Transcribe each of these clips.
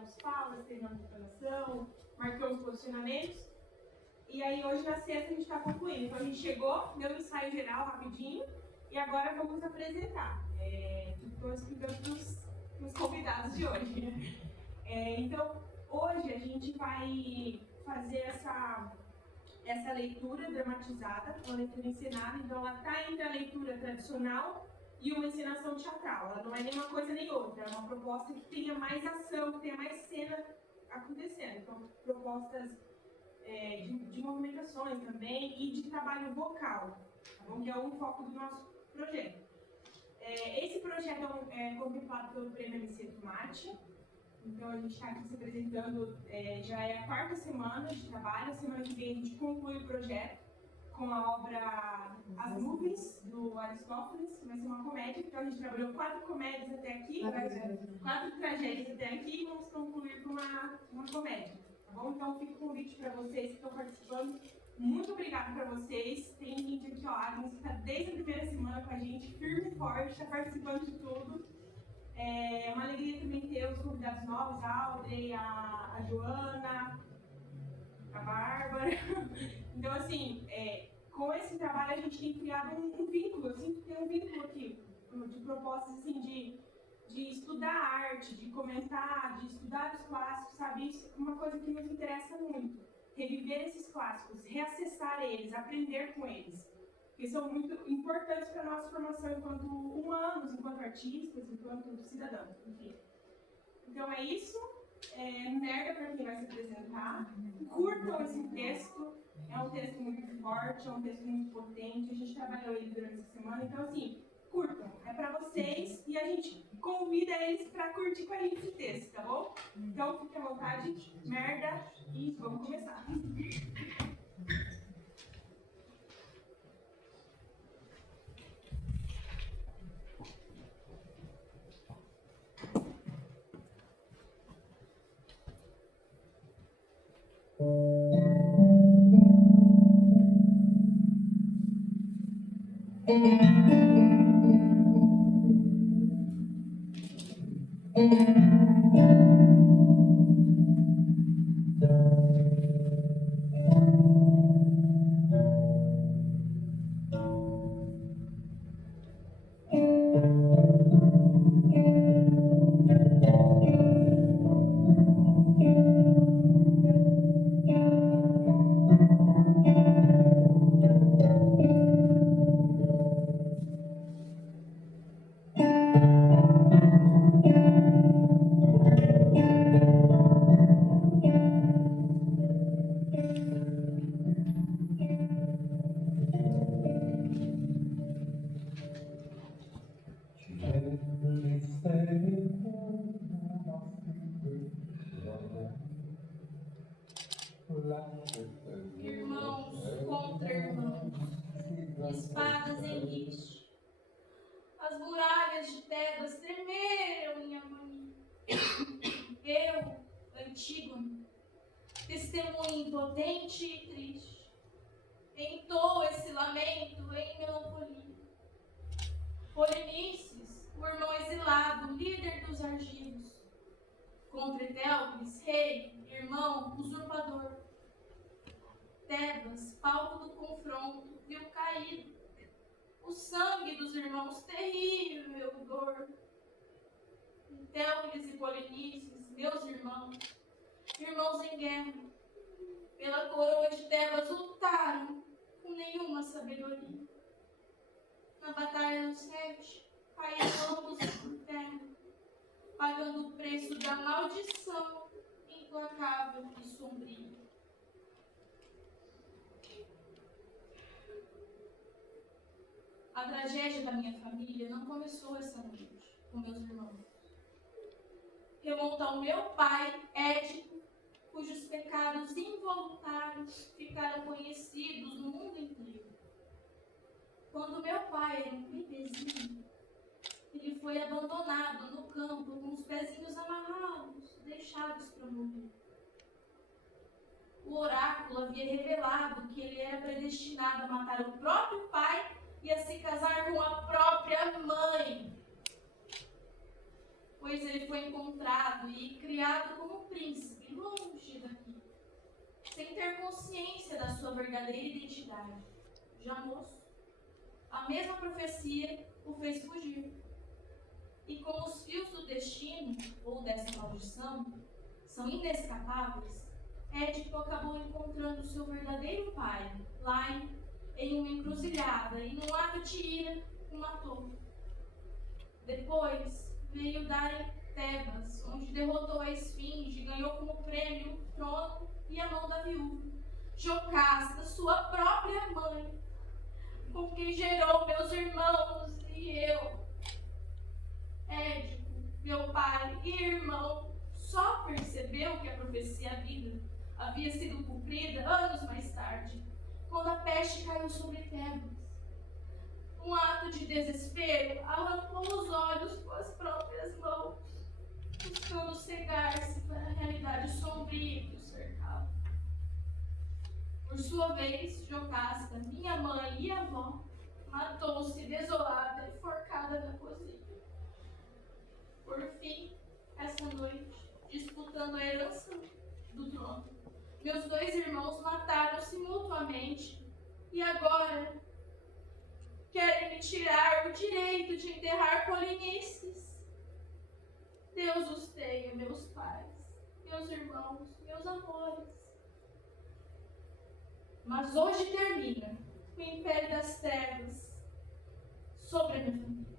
treinamos falas, treinamos entonação, marcamos posicionamentos. E aí hoje na sexta a gente está concluindo. Então a gente chegou, deu um ensaio geral rapidinho e agora vamos apresentar. Estou explicando para os convidados de hoje. Então hoje a gente vai fazer essa leitura dramatizada, uma leitura encenada. Então ela está entre a leitura tradicional e uma encenação teatral. Ela não é nem uma coisa nem outra, é uma proposta que tenha mais ação, que tenha mais cena acontecendo. Então propostas de movimentações também e de trabalho vocal, tá bom? Que é um foco do nosso projeto. Esse projeto é contemplado pelo Prêmio MC Tomate. Então a gente está aqui se apresentando, já é a quarta semana de trabalho. A semana que vem a gente conclui o projeto com a obra As Nuvens, do Aristófanes, que vai ser uma comédia. Então a gente trabalhou 4 comédias até aqui, 4 tragédias até aqui, e vamos concluir com uma comédia. Tá bom? Então fica o convite para vocês que estão participando. Muito obrigada para vocês. Tem gente aqui, ó, a Agnes está desde a primeira semana com a gente, firme e forte, está participando de tudo. É uma alegria também ter os convidados novos, a Audrey, a Joana, a Bárbara. Então, assim, com esse trabalho a gente tem criado um vínculo, assim, tem um vínculo aqui, de propostas, assim, de estudar arte, de comentar, de estudar os clássicos, sabe? Isso é uma coisa que nos interessa muito. Reviver esses clássicos, reacessar eles, aprender com eles. Que são muito importantes para a nossa formação enquanto humanos, enquanto artistas, enquanto cidadãos, enfim. Então é isso. Merda para quem vai se apresentar. Curtam esse texto. É um texto muito forte, é um texto muito potente. A gente trabalhou ele durante essa semana. Então, assim, curtam. É para vocês e a gente convida eles para curtir com a gente esse texto, tá bom? Então, fiquem à vontade. Merda e vamos começar. Irmãos contra irmãos, espadas em riste. As muralhas de Tebas tremeram em agonia. Eu, Antígona, testemunha impotente e triste, entoo esse lamento em melancolia. Polinices, o irmão exilado, líder dos argivos, contra Etéocles, rei, irmão, usurpador. Tebas, palco do confronto, viu caído o sangue dos irmãos, terrível dor. Etéocles e Polinices, meus irmãos em guerra, pela coroa de Tebas lutaram com nenhuma sabedoria. Na batalha do Sete, caíram ambos por terra, pagando o preço da maldição implacável e sombria. A tragédia da minha família não começou essa noite com meus irmãos. Remonta ao meu pai, Édipo, cujos pecados involuntários ficaram conhecidos no mundo inteiro. Quando meu pai era um bebezinho, ele foi abandonado no campo com os pezinhos amarrados, deixados para morrer. O oráculo havia revelado que ele era predestinado a matar o próprio pai e a se casar com a própria mãe. pois ele foi encontrado e criado como príncipe, longe daqui, sem ter consciência da sua verdadeira identidade. Já moço, a mesma profecia o fez fugir. E como os fios do destino, ou dessa maldição, são inescapáveis, Édipo acabou encontrando seu verdadeiro pai, lá em uma encruzilhada, e num ato de ira, o matou. Depois, veio dar em Tebas, onde derrotou a esfinge e ganhou como prêmio o trono e a mão da viúva, Jocasta, sua própria mãe, com quem gerou meus irmãos e eu. Édipo, meu pai e irmão, só percebeu que a profecia havia sido cumprida anos mais tarde, quando a peste caiu sobre Tebas. Um ato de desespero, arrancou os olhos com as próprias mãos, buscando cegar-se para a realidade sombria que o cercava. Por sua vez, Jocasta, minha mãe e avó, matou-se desolada e enforcada na cozinha. Por fim, essa noite, disputando a herança do trono, meus dois irmãos mataram-se mutuamente e agora querem me tirar o direito de enterrar Polinices. Deus os tenha, meus pais, meus irmãos, meus amores. Mas hoje termina o império das trevas sobre a minha família.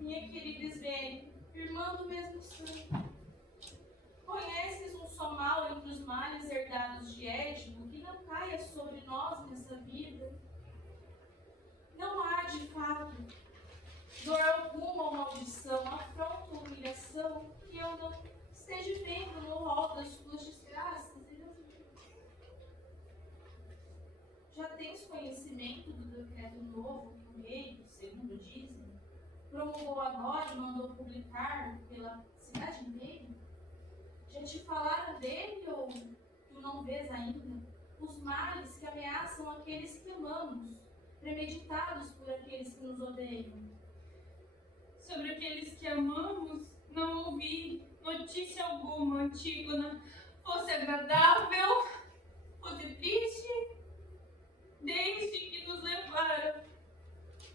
Minha querida Svene, irmã do mesmo sangue, conheces um só mal entre os males herdados de Édipo que não caia sobre nós nessa vida? Não há, de fato, dor alguma ou maldição, afronta ou humilhação que eu não esteja vendo no rol das suas desgraças e das minhas. Já tens conhecimento do decreto novo que o rei, segundo dizem, promulgou agora e mandou publicar pela cidade inteira? Já te falaram dele ou tu não vês ainda? Os males que ameaçam aqueles que amamos, premeditados por aqueles que nos odeiam. Sobre aqueles que amamos, não ouvi notícia alguma, Antígona. Fosse agradável, fosse triste, desde que nos levaram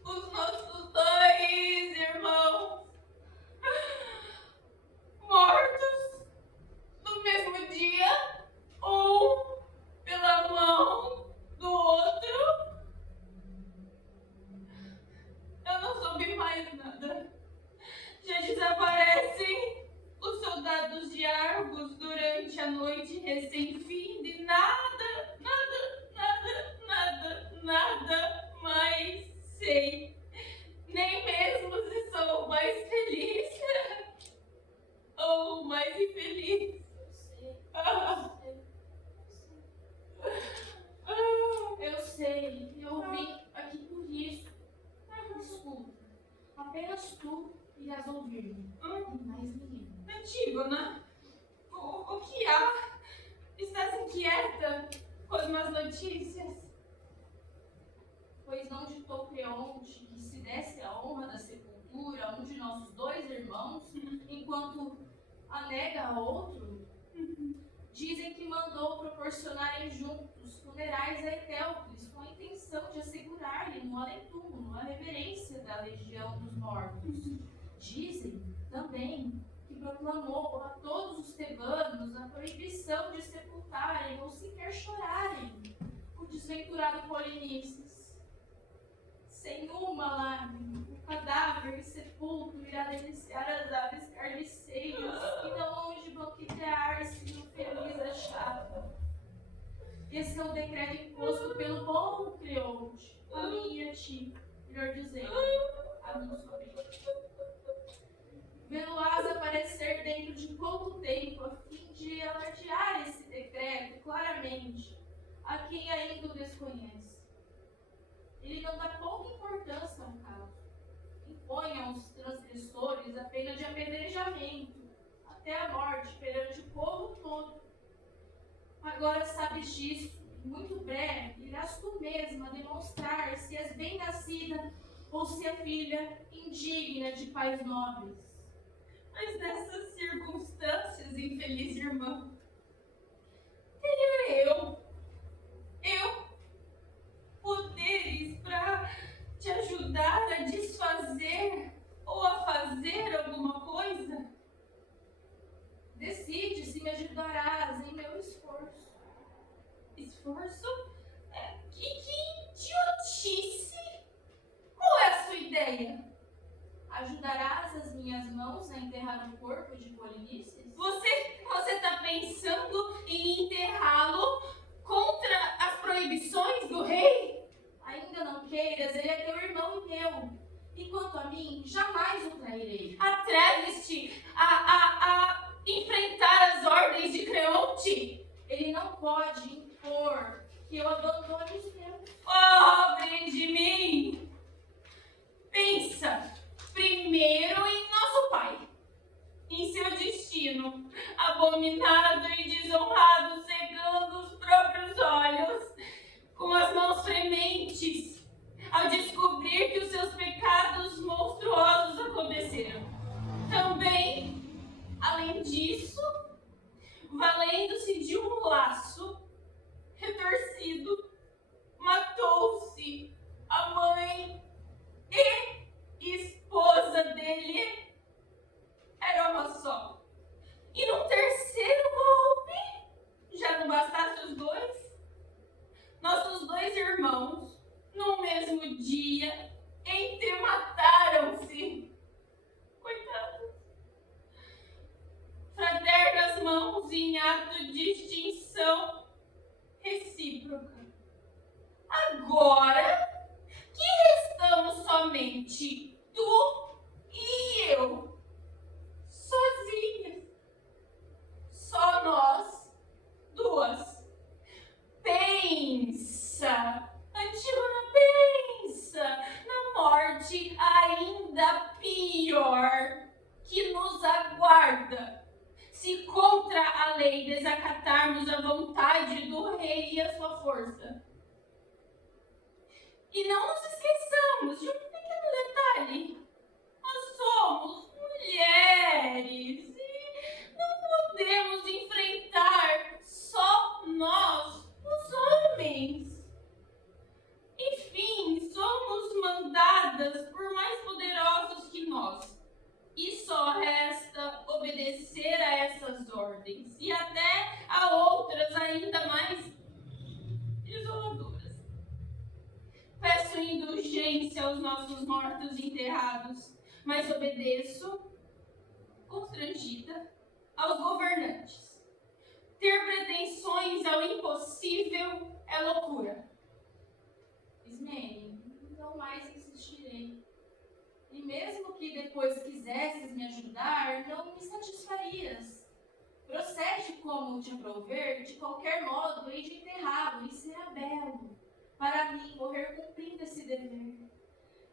os nossos dois irmãos mortos no mesmo dia, um pela mão do outro. Eu não soube mais nada. Já desaparecem os soldados de Argos durante a noite recém-finda e nada mais sei. Nem mesmo se sou mais feliz ou mais infeliz. Eu sei, eu vim aqui por isso. Escuta, apenas tu irás ouvir-me, e mais ninguém. Antígona, o que há? Estás inquieta com as más notícias? Pois não ditou Creonte que se desse a honra da sepultura a um de nossos dois irmãos, enquanto a nega a outro? Dizem que mandou proporcionarem juntos funerais a Etéocles com a intenção de assegurar-lhe no além-túmulo a reverência da legião dos mortos. Dizem também que proclamou a todos os tebanos a proibição de sepultarem ou sequer chorarem o desventurado Polinices. Sem uma lágrima, o cadáver sepulcro irá deliciar as aves carniceiras e não longe banquetear-se no feliz achado. Esse é o decreto imposto pelo povo Creonte, a mim e a ti, melhor dizendo, a mim somente. Vê-lo-ás aparecer dentro de pouco tempo, a fim de alardear esse decreto claramente a quem ainda o desconhece. Ele não dá pouca importância ao caso. Impõe aos transgressores a pena de apedrejamento até a morte perante o povo todo. Agora sabes disso, e muito breve irás tu mesma demonstrar se és bem-nascida ou se é filha indigna de pais nobres. Mas nessas circunstâncias, infeliz irmã, teria eu poderes para te ajudar a desfazer ou a fazer alguma coisa? Decide se me ajudarás em meu esforço. Esforço? Que idiotice! Qual é a sua ideia? Ajudarás as minhas mãos a enterrar o corpo de Polinices? Você está pensando em enterrá-lo contra as proibições do rei? Ainda não queiras, ele é teu irmão e meu. E quanto a mim, jamais o trairei. Atreves-te a enfrentar as ordens de Creonte? Ele não pode impor que eu abandone os meus. Pobre de mim! Pensa primeiro em nosso pai, em seu destino, abominado e desonrado, cegando os próprios olhos, com as mãos frementes, ao descobrir que os seus pecados monstruosos aconteceram. Também, além disso, valendo-se de um laço retorcido, matou-se a mãe e esposa dele. Era uma só. E no terceiro golpe, já não bastasse os dois, nossos dois irmãos, no mesmo dia, entremataram-se. Coitados. Fraternas mãos em ato de extinção recíproca. Agora que restamos somente tu e eu, sozinhas, só nós duas. Pensa, Antígona, pensa na morte ainda pior que nos aguarda se contra a lei desacatarmos a vontade do rei e a sua força. E não nos esqueçamos de um pequeno detalhe. Nós somos mulheres e não podemos enfrentar só nós, os homens. Enfim, somos mandadas por mais poderosos que nós. E só resta obedecer a essas ordens e até a outras ainda mais isoladoras. Peço indulgência aos nossos mortos enterrados, mas obedeço, constrangida, aos governantes. Ter pretensões ao impossível é loucura. Ismene, não mais insistirei. E mesmo que depois quisesses me ajudar, não me satisfarias. Procede como te aprouver, de qualquer modo hei de enterrá-lo, e será belo para mim morrer cumprindo esse dever.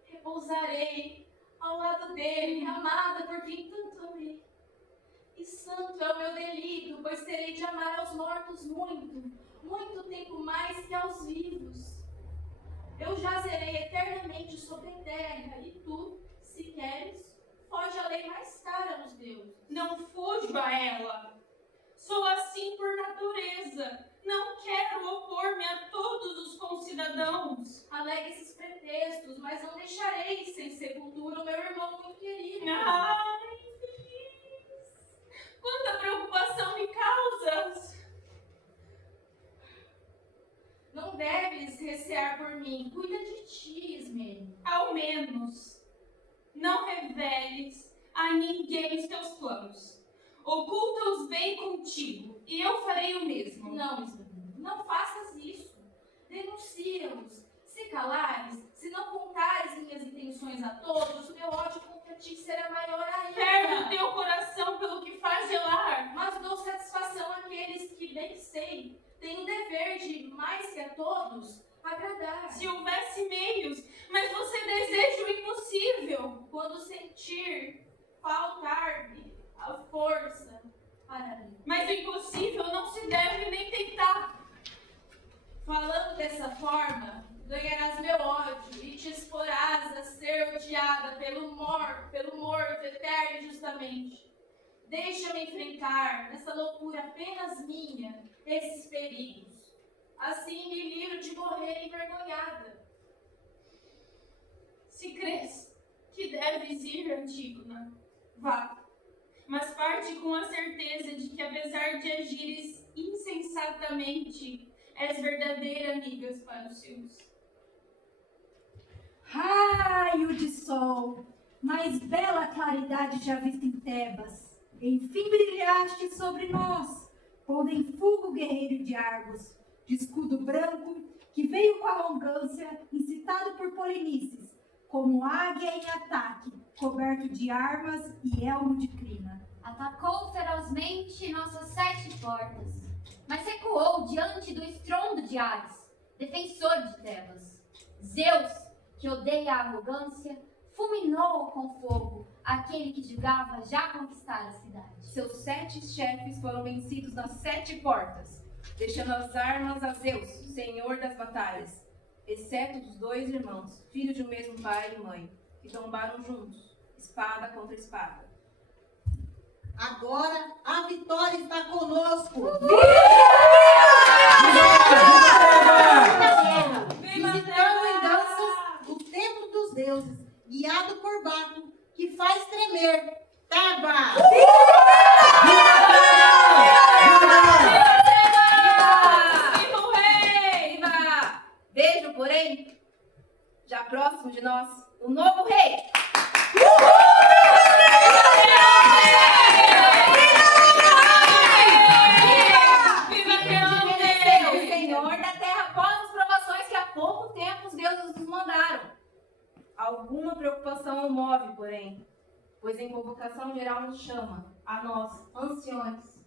Repousarei ao lado dele, amada por quem tanto amei. E santo é o meu delito, pois terei de amar aos mortos muito, muito tempo mais que aos vivos. Eu jazerei eternamente sobre a terra, e tu, se queres, foge a lei mais cara nos deuses. Não fujo a ela. Sou assim por natureza. Não quero opor-me a todos os concidadãos. Alegue esses pretextos, mas não deixarei sem sepultura o meu irmão muito querido. Ai, infeliz! Quanta preocupação me causas! Não deves recear por mim. Cuida de ti, Ismene. Ao menos, não reveles a ninguém os teus planos. Oculta-os bem contigo, e eu farei o mesmo. Não, Ismene, não faças isso. Denuncia-os. Se calares, se não contares minhas intenções a todos, o meu ódio contra ti será maior ainda. Ferve o teu coração pelo que faz gelar. Mas dou satisfação àqueles que bem sei, têm o dever de, mais que a todos, agradar. Se houvesse meios, mas você deseja o impossível. Quando sentir faltar-me a força para mim. Mas o impossível não se deve nem tentar. Falando dessa forma, ganharás meu ódio e te exporás a ser odiada pelo morto eterno e justamente. Deixa-me enfrentar, nessa loucura apenas minha, esses perigos. Assim me livro de morrer envergonhada. Se crês que deves ir, Antígona, vá. Mas parte com a certeza de que, apesar de agires insensatamente, és verdadeira amiga para os seus. Raio de sol, mais bela claridade já vista em Tebas. Enfim brilhaste sobre nós, pondo em fuga o guerreiro de Argos, de escudo branco, que veio com arrogância, incitado por Polinices, como águia em ataque, coberto de armas e elmo de crina. Atacou ferozmente nossas 7 portas, mas recuou diante do estrondo de Ares, defensor de Tebas. Zeus, que odeia a arrogância, fulminou com fogo aquele que julgava já conquistar a cidade. Seus 7 chefes foram vencidos nas 7 portas, deixando as armas a Zeus, senhor das batalhas, exceto dos 2 irmãos, filhos de um mesmo pai e mãe, que tombaram juntos, espada contra espada. Agora a vitória está conosco. Visitando em danças o templo dos deuses, guiado por Baco, que faz tremer Tebas. Viva o rei! Viva! Vejo, porém, já próximo de nós, um novo rei. O Senhor da terra após as provações que há pouco tempo os deuses nos mandaram. Alguma preocupação o move, porém, pois em convocação geral nos chama, a nós, anciões,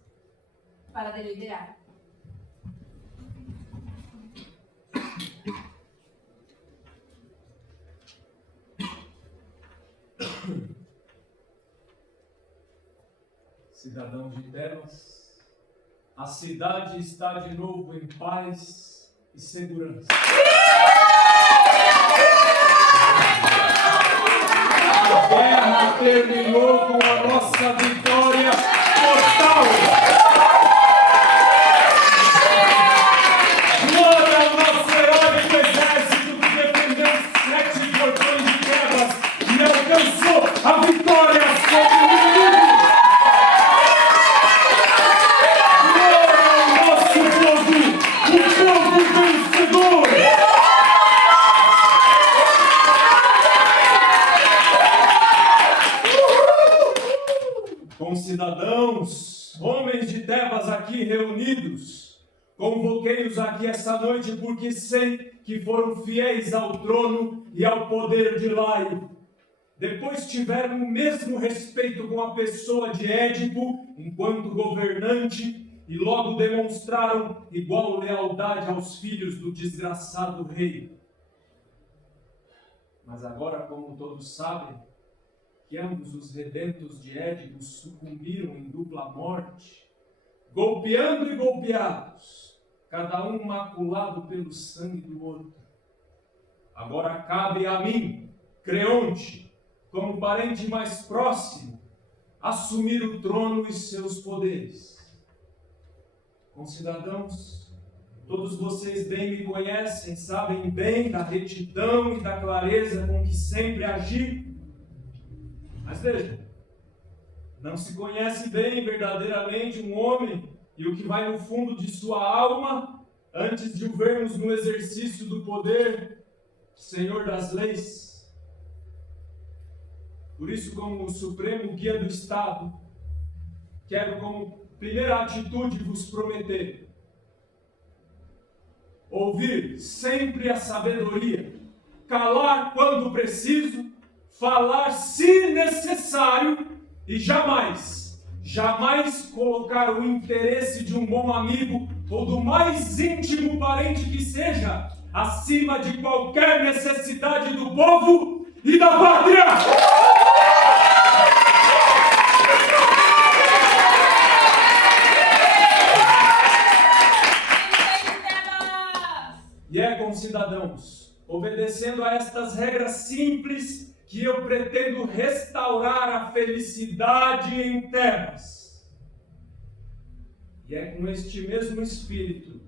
para deliberar. Cidadãos de Tebas, a cidade está de novo em paz e segurança. A guerra terminou com a nossa vitória total. Glória ao nosso heróico exército que defendeu os 7 portões de Tebas e alcançou a vitória sobre o inimigo. Cidadãos, homens de Tebas aqui reunidos, convoquei-os aqui essa noite porque sei que foram fiéis ao trono e ao poder de Laio. Depois tiveram o mesmo respeito com a pessoa de Édipo enquanto governante e logo demonstraram igual lealdade aos filhos do desgraçado rei. Mas agora, como todos sabem, que ambos os redentos de Édipo sucumbiram em dupla morte, golpeando e golpeados, cada um maculado pelo sangue do outro. Agora cabe a mim, Creonte, como parente mais próximo, assumir o trono e seus poderes. Concidadãos, todos vocês bem me conhecem, sabem bem da retidão e da clareza com que sempre agi. Mas vejam, não se conhece bem verdadeiramente um homem e o que vai no fundo de sua alma antes de o vermos no exercício do poder, Senhor das leis. Por isso, como o supremo guia do Estado, quero como primeira atitude vos prometer ouvir sempre a sabedoria, calar quando preciso, falar se necessário e jamais colocar o interesse de um bom amigo ou do mais íntimo parente que seja acima de qualquer necessidade do povo e da pátria! E é, concidadãos, obedecendo a estas regras simples que eu pretendo restaurar a felicidade em Tebas. E é com este mesmo espírito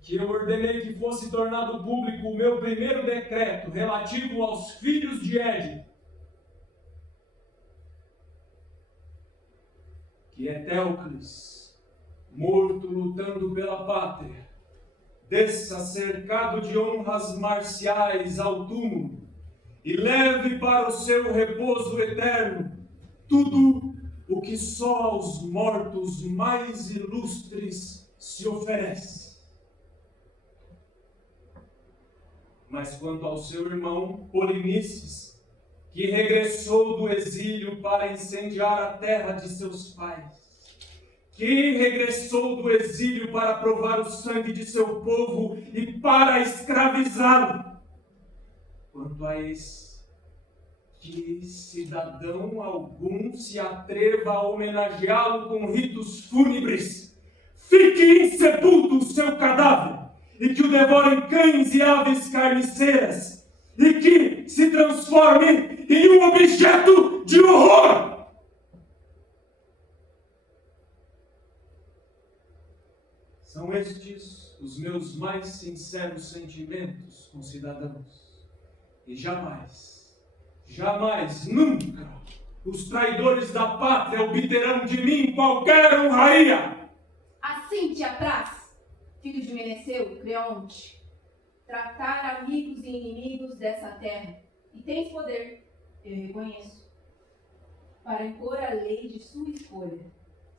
que eu ordenei que fosse tornado público o meu primeiro decreto relativo aos filhos de Édipo, que Etéocles, morto lutando pela pátria, desça cercado de honras marciais ao túmulo e leve para o seu repouso eterno tudo o que só aos mortos mais ilustres se oferece. Mas quanto ao seu irmão Polinices, que regressou do exílio para incendiar a terra de seus pais, que regressou do exílio para provar o sangue de seu povo e para escravizá-lo, quanto a esse, que cidadão algum se atreva a homenageá-lo com ritos fúnebres, fique insepulto o seu cadáver, e que o devorem cães e aves carniceiras, e que se transforme em um objeto de horror. São estes os meus mais sinceros sentimentos, concidadãos, e jamais, nunca, os traidores da pátria obterão de mim qualquer honraria. Assim te apraz, filho de Meneceu, Creonte, tratar amigos e inimigos dessa terra, e tens poder, eu reconheço, para impor a lei de sua escolha,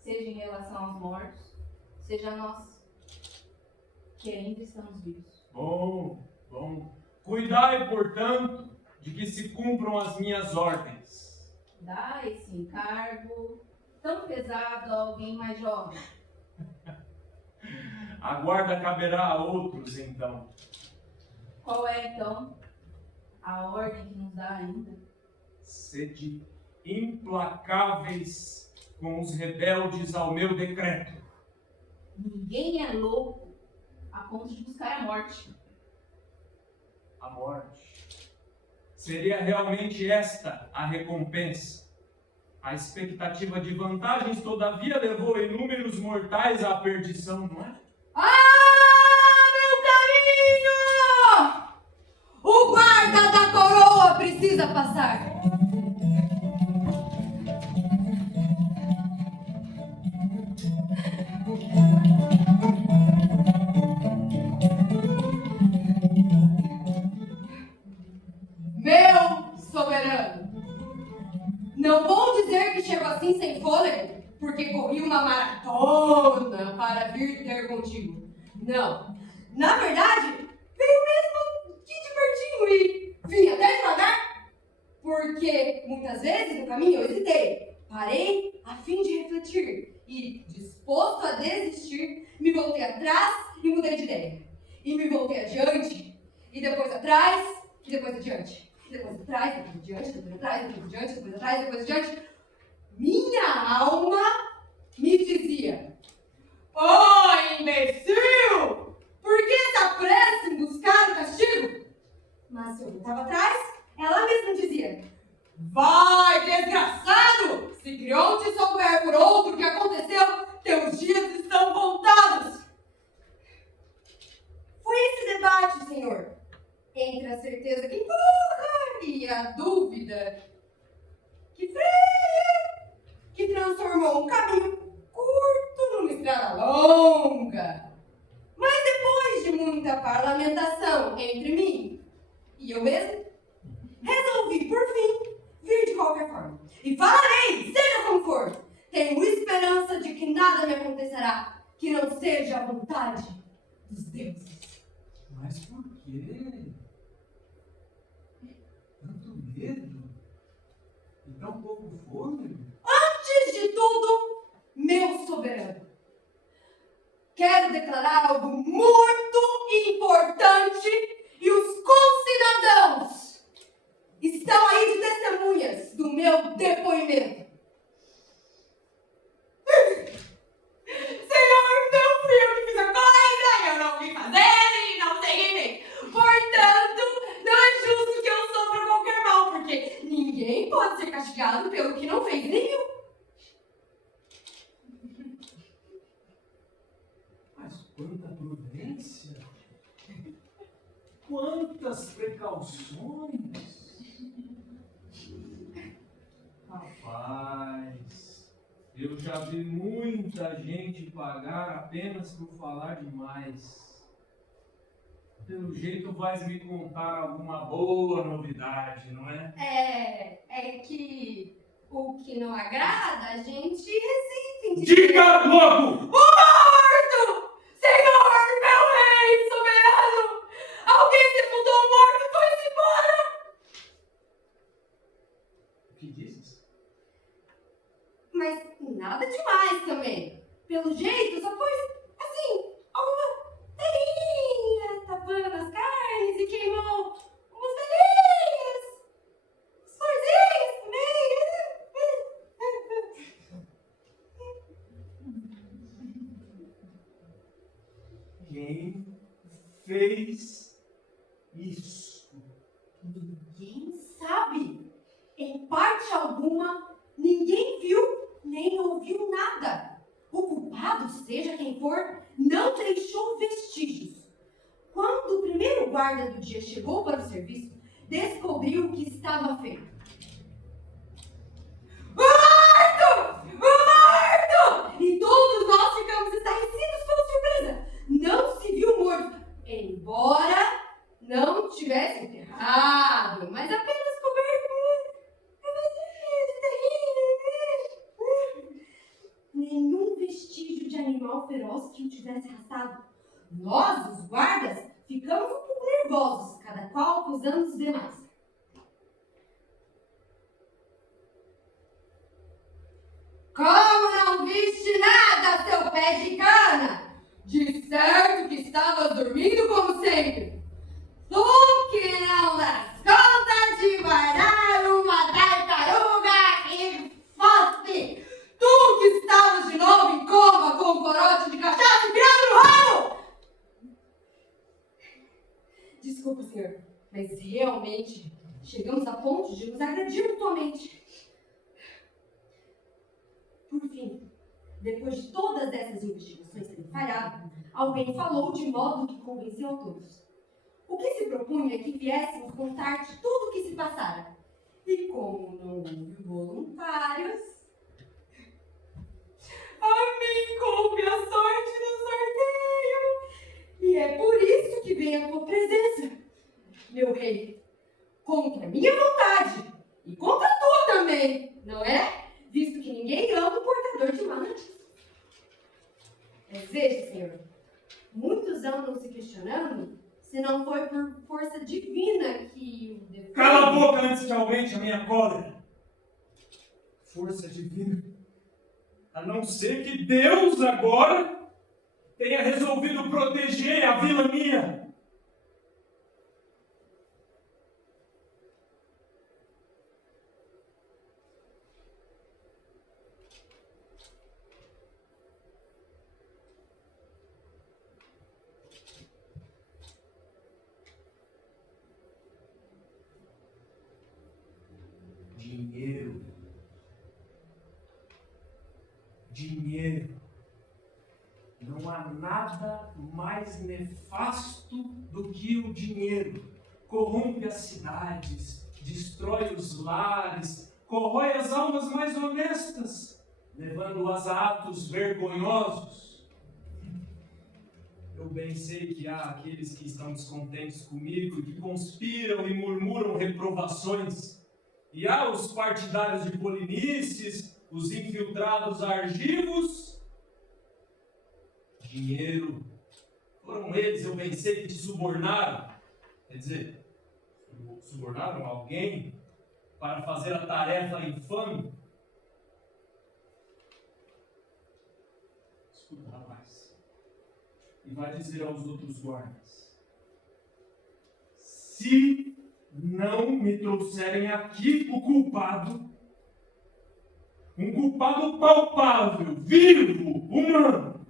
seja em relação aos mortos, seja a nós, que ainda estamos vivos. Bom. Cuidai, portanto, de que se cumpram as minhas ordens. Dá esse encargo tão pesado a alguém mais jovem. A guarda caberá a outros, então. Qual é, então, a ordem que nos dá ainda? Sede implacáveis com os rebeldes ao meu decreto. Ninguém é louco a ponto de buscar a morte. A morte. Seria realmente esta a recompensa? A expectativa de vantagens, todavia, levou inúmeros mortais à perdição, não é? Ah, meu caminho! O guarda da coroa precisa passar. Meu soberano, não vou dizer que chego assim sem fôlego, porque corri uma maratona para vir ter contigo. Não. Na verdade, veio mesmo aqui de pertinho e vim até devagar, porque muitas vezes no caminho eu hesitei. Parei a fim de refletir e, disposto a desistir, me voltei atrás e mudei de ideia. E me voltei adiante, e depois atrás, e depois adiante. Depois atrás, depois adiante, depois atrás, depois adiante, depois atrás, depois adiante. Minha alma me dizia: "Oh, imbecil! Por que essa pressa em buscar o castigo?" Mas se eu voltava atrás, ela mesma dizia: "Vai, desgraçado! Se Creonte souber por outro o que aconteceu, teus dias estão contados." Foi esse debate, senhor, entre a certeza que empurra e a dúvida que freia, que transformou um caminho curto numa estrada longa. Mas depois de muita parlamentação entre mim e eu mesmo, resolvi, por fim, vir de qualquer forma. E falarei, seja como for, tenho esperança de que nada me acontecerá que não seja a vontade dos deuses. Mas por quê? Tanto medo? E tão pouco fôlego? Antes de tudo, meu soberano, quero declarar algo muito importante e os concidadãos estão aí de testemunhas do meu depoimento. Senhor, não fui eu que fiz a coisa, eu não vim fazer e não sei quem fez. Portanto, não é justo que eu sofra qualquer mal, porque ninguém pode ser castigado pelo que não fez, nem eu. Mas quanta prudência! Quantas precauções! Rapaz, eu já vi muita gente pagar apenas por falar demais. Pelo jeito vais me contar alguma boa novidade, não é? É que o que não agrada a gente resiste. Diga logo! Morto! Senhor, meu rei soberano! Alguém sepultou o morto e foi-se embora! O que dizes? Mas nada demais também. Pelo jeito, só pôs, assim, alguma terrinha tapando as carnes e queimou umas velhinhas, umas florzinhas também. Quem fez isso? Ninguém sabe. Em parte alguma, ninguém viu nem ouviu nada. O culpado, seja quem for, não deixou vestígios. Quando o primeiro guarda do dia chegou para o serviço, descobriu o que estava feito. Morto! E todos nós ficamos estarrecidos pela surpresa. Não se viu morto, embora não tivesse enterrado, mas apenas coberto de terrinho. Nenhum vestígio de animal feroz que o tivesse arrastado. Nós, os guardas, ficamos um pouco nervosos, cada qual acusando os demais. Como não viste nada, seu pé de cana? De certo que estavas dormindo como sempre. Tu que não das conta de guardar uma tartaruga e fosse. Tu que estavas de novo em coma com um corote de cachaça virado no ramo. Desculpa, senhor, mas realmente chegamos a ponto de nos agredir mutuamente. Por fim, depois de todas essas investigações terem falhado, alguém falou de modo que convenceu a todos. O que se propunha é que viéssemos contar de tudo o que se passara. E como não houve voluntários, A mim coube a sorte do sorteio! e é por isso que vem a tua presença, meu rei, contra minha vontade e contra a tua também, não é? Visto que ninguém ama o portador de má notícia. Mas veja, senhor, muitos andam se questionando se não foi por força divina que o defende. Cala a boca antes que aumente a minha cólera. Força divina. A não ser que Deus agora tenha resolvido proteger a vilania. Dinheiro. Dinheiro. Não há nada mais nefasto do que o dinheiro. Corrompe as cidades, destrói os lares, corrói as almas mais honestas, levando-as a atos vergonhosos. Eu bem sei que há aqueles que estão descontentes comigo, que conspiram e murmuram reprovações. E há os partidários de Polinices, os infiltrados argivos. Dinheiro Foram eles, eu pensei, que te subornaram. Quer dizer, subornaram alguém para fazer a tarefa infame. Escuta, rapaz. E vai dizer aos outros guardas: se não me trouxerem aqui o culpado, um culpado palpável, vivo, humano,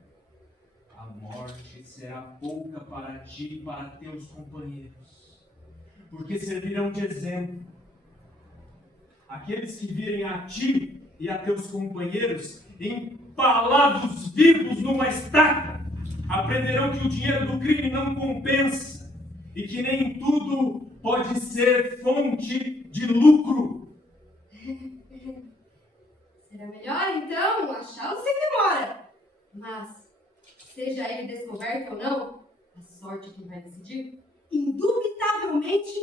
a morte será pouca para ti e para teus companheiros, porque servirão de exemplo. Aqueles que virem a ti e a teus companheiros empalados vivos numa estaca, aprenderão que o dinheiro do crime não compensa e que nem tudo pode ser fonte de lucro. Será melhor, então, achá-lo sem demora. Mas, seja ele descoberto ou não, a sorte é quem vai decidir. Indubitavelmente,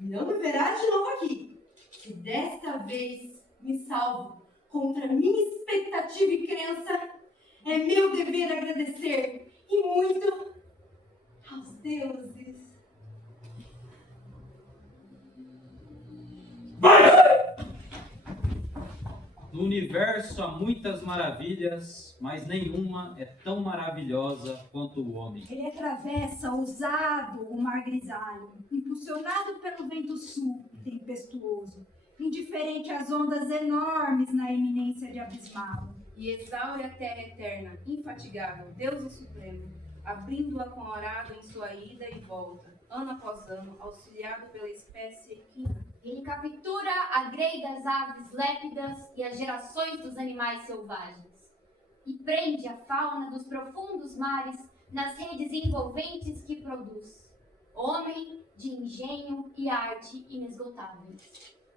não me verá de novo aqui. Se desta vez me salvo contra minha expectativa e crença, é meu dever agradecer, e muito, aos deuses. No universo há muitas maravilhas, mas nenhuma é tão maravilhosa quanto o homem. Ele atravessa ousado o mar grisalho, impulsionado pelo vento sul e tempestuoso, indiferente às ondas enormes na eminência de abismá-lo. E exaure a terra eterna, infatigável, Deus o Supremo, abrindo-a com arado em sua ida e volta, ano após ano, auxiliado pela espécie equina. Ele captura a grei das aves lépidas e as gerações dos animais selvagens, e prende a fauna dos profundos mares nas redes envolventes que produz. Homem de engenho e arte inesgotáveis.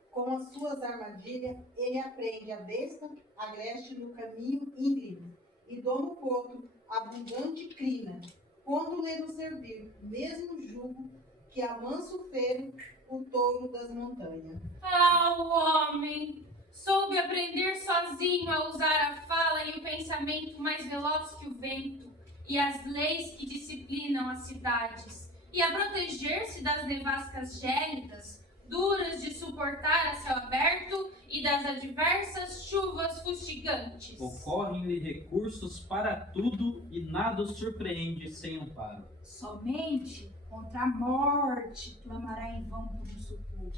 Com as suas armadilhas, ele aprende a besta agreste no caminho íngreme e doma o potro abundante crina, quando lhe não servir, mesmo jugo que amanso feiro o touro das montanhas. Ah, o homem! Soube aprender sozinho a usar a fala e o pensamento mais veloz que o vento, e as leis que disciplinam as cidades, e a proteger-se das nevascas gélidas, duras de suportar a céu aberto e das adversas chuvas fustigantes. Ocorrem-lhe recursos para tudo e nada os surpreende sem amparo. Somente contra a morte clamará em vão por um socorro,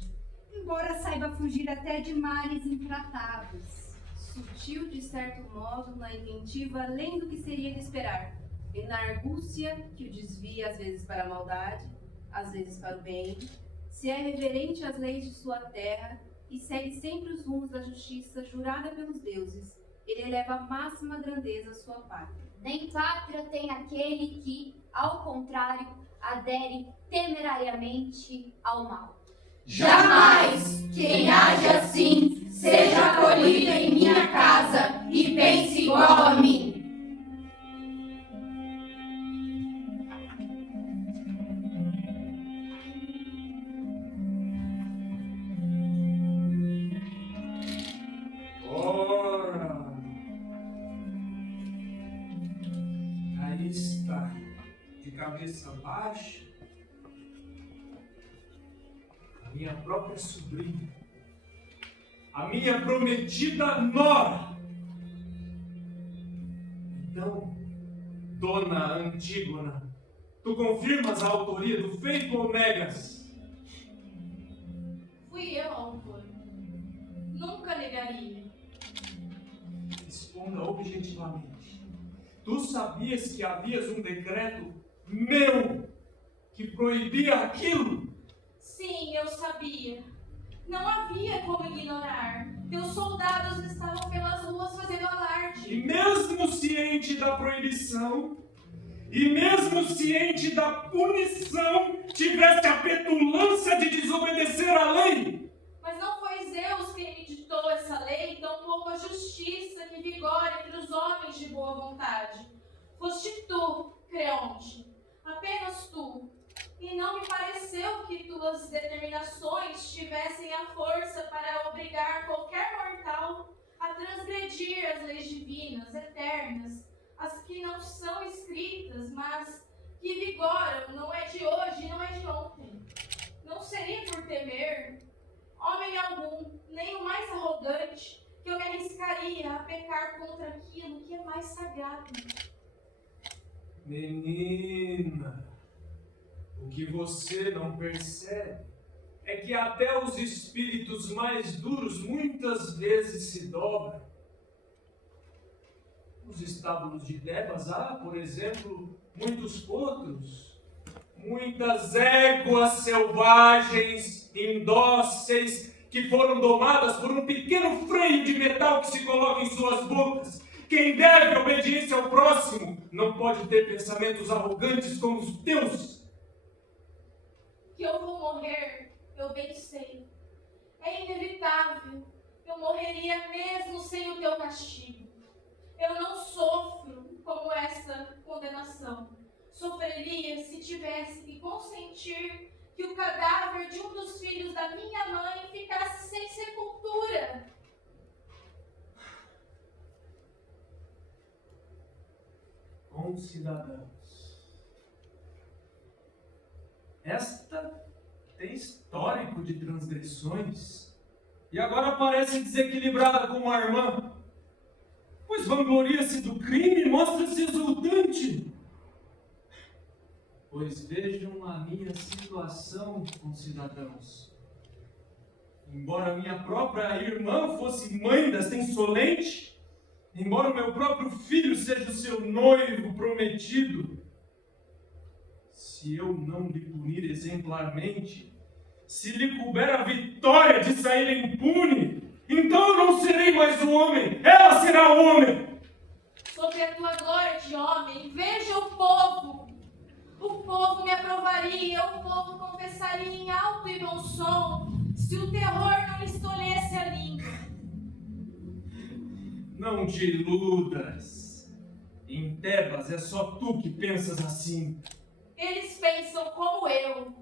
embora saiba fugir até de mares intratáveis. Sutil de certo modo na inventiva além do que seria de esperar, e na argúcia que o desvia às vezes para a maldade, às vezes para o bem, se é reverente às leis de sua terra e segue sempre os rumos da justiça jurada pelos deuses, ele eleva a máxima grandeza à sua pátria. Nem pátria tem aquele que, ao contrário, adere temerariamente ao mal. Jamais quem age assim seja acolhido em minha casa e pense igual a mim. Ora! Aí está, de cabeça baixa, a minha própria sobrinha, a minha prometida nora. Então, dona Antígona, tu confirmas a autoria do feito ou negas? Fui eu, autor. Nunca negaria. Responda objetivamente. Tu sabias que havias um decreto meu que proibia aquilo? Sim, eu sabia. Não havia como ignorar. Teus soldados estavam pelas ruas fazendo alarde. E mesmo ciente da proibição, e mesmo ciente da punição, tiveste a petulância de desobedecer à lei? Mas não foi Zeus quem editou essa lei, tampouco a justiça que vigora entre os homens de boa vontade. Foste tu, Creonte, apenas tu. E não me pareceu que tuas determinações tivessem a força para obrigar qualquer mortal a transgredir as leis divinas, eternas, as que não são escritas, mas que vigoram não é de hoje, não é de ontem. Não seria por temer, homem algum, nem o mais arrogante, que eu me arriscaria a pecar contra aquilo que é mais sagrado. Menina, o que você não percebe é que até os espíritos mais duros muitas vezes se dobram. Nos estábulos de Tebas há, por exemplo, muitos potros, muitas éguas selvagens, indóceis, que foram domadas por um pequeno freio de metal que se coloca em suas bocas. Quem deve obediência ao próximo não pode ter pensamentos arrogantes como os teus. Que eu vou morrer, eu bem sei. É inevitável. Eu morreria mesmo sem o teu castigo. Eu não sofro como essa condenação. Sofreria se tivesse que consentir que o cadáver de um dos filhos da minha mãe ficasse sem sepultura. Concidadãos, esta tem histórico de transgressões e agora parece desequilibrada como a irmã, pois vangloria-se do crime e mostra-se exultante. Pois vejam a minha situação, concidadãos. Embora minha própria irmã fosse mãe desta insolente, embora o meu próprio filho seja o seu noivo prometido, se eu não lhe punir exemplarmente, se lhe couber a vitória de sair impune, então eu não serei mais um homem, ela será o homem. Sobre a tua glória de homem, veja o povo. O povo me aprovaria, o povo confessaria em alto e bom som, se o terror não lhes tolhesse a língua. Não te iludas. Em Tebas é só tu que pensas assim. Eles pensam como eu,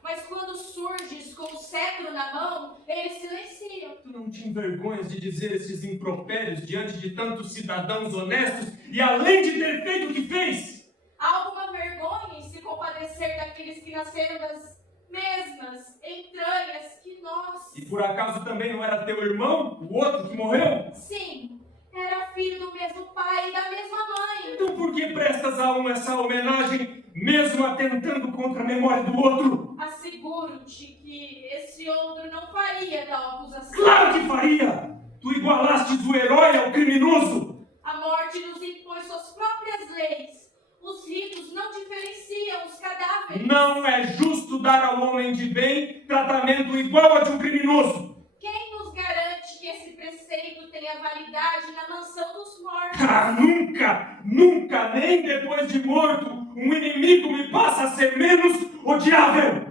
mas quando surges com o cetro na mão, eles silenciam. Tu não te envergonhas de dizer esses impropérios diante de tantos cidadãos honestos e além de ter feito o que fez? Há alguma vergonha em se compadecer daqueles que nasceram das mesmas entranhas que nós? E por acaso também não era teu irmão, o outro que morreu? Sim, era filho do mesmo pai e da mesma mãe. Então por que prestas a um essa homenagem, mesmo atentando contra a memória do outro? Asseguro-te que esse outro não faria tal acusação. Claro que faria! Tu igualastes o herói ao criminoso! A morte nos impõe suas próprias leis. Os ritos não diferenciam os cadáveres. Não é justo dar ao homem de bem tratamento igual ao de um criminoso. Quem nos garante que esse preceito tenha validade na mansão dos mortos? Ah, nunca, nunca, nem depois de morto, um inimigo me passa a ser menos odiável.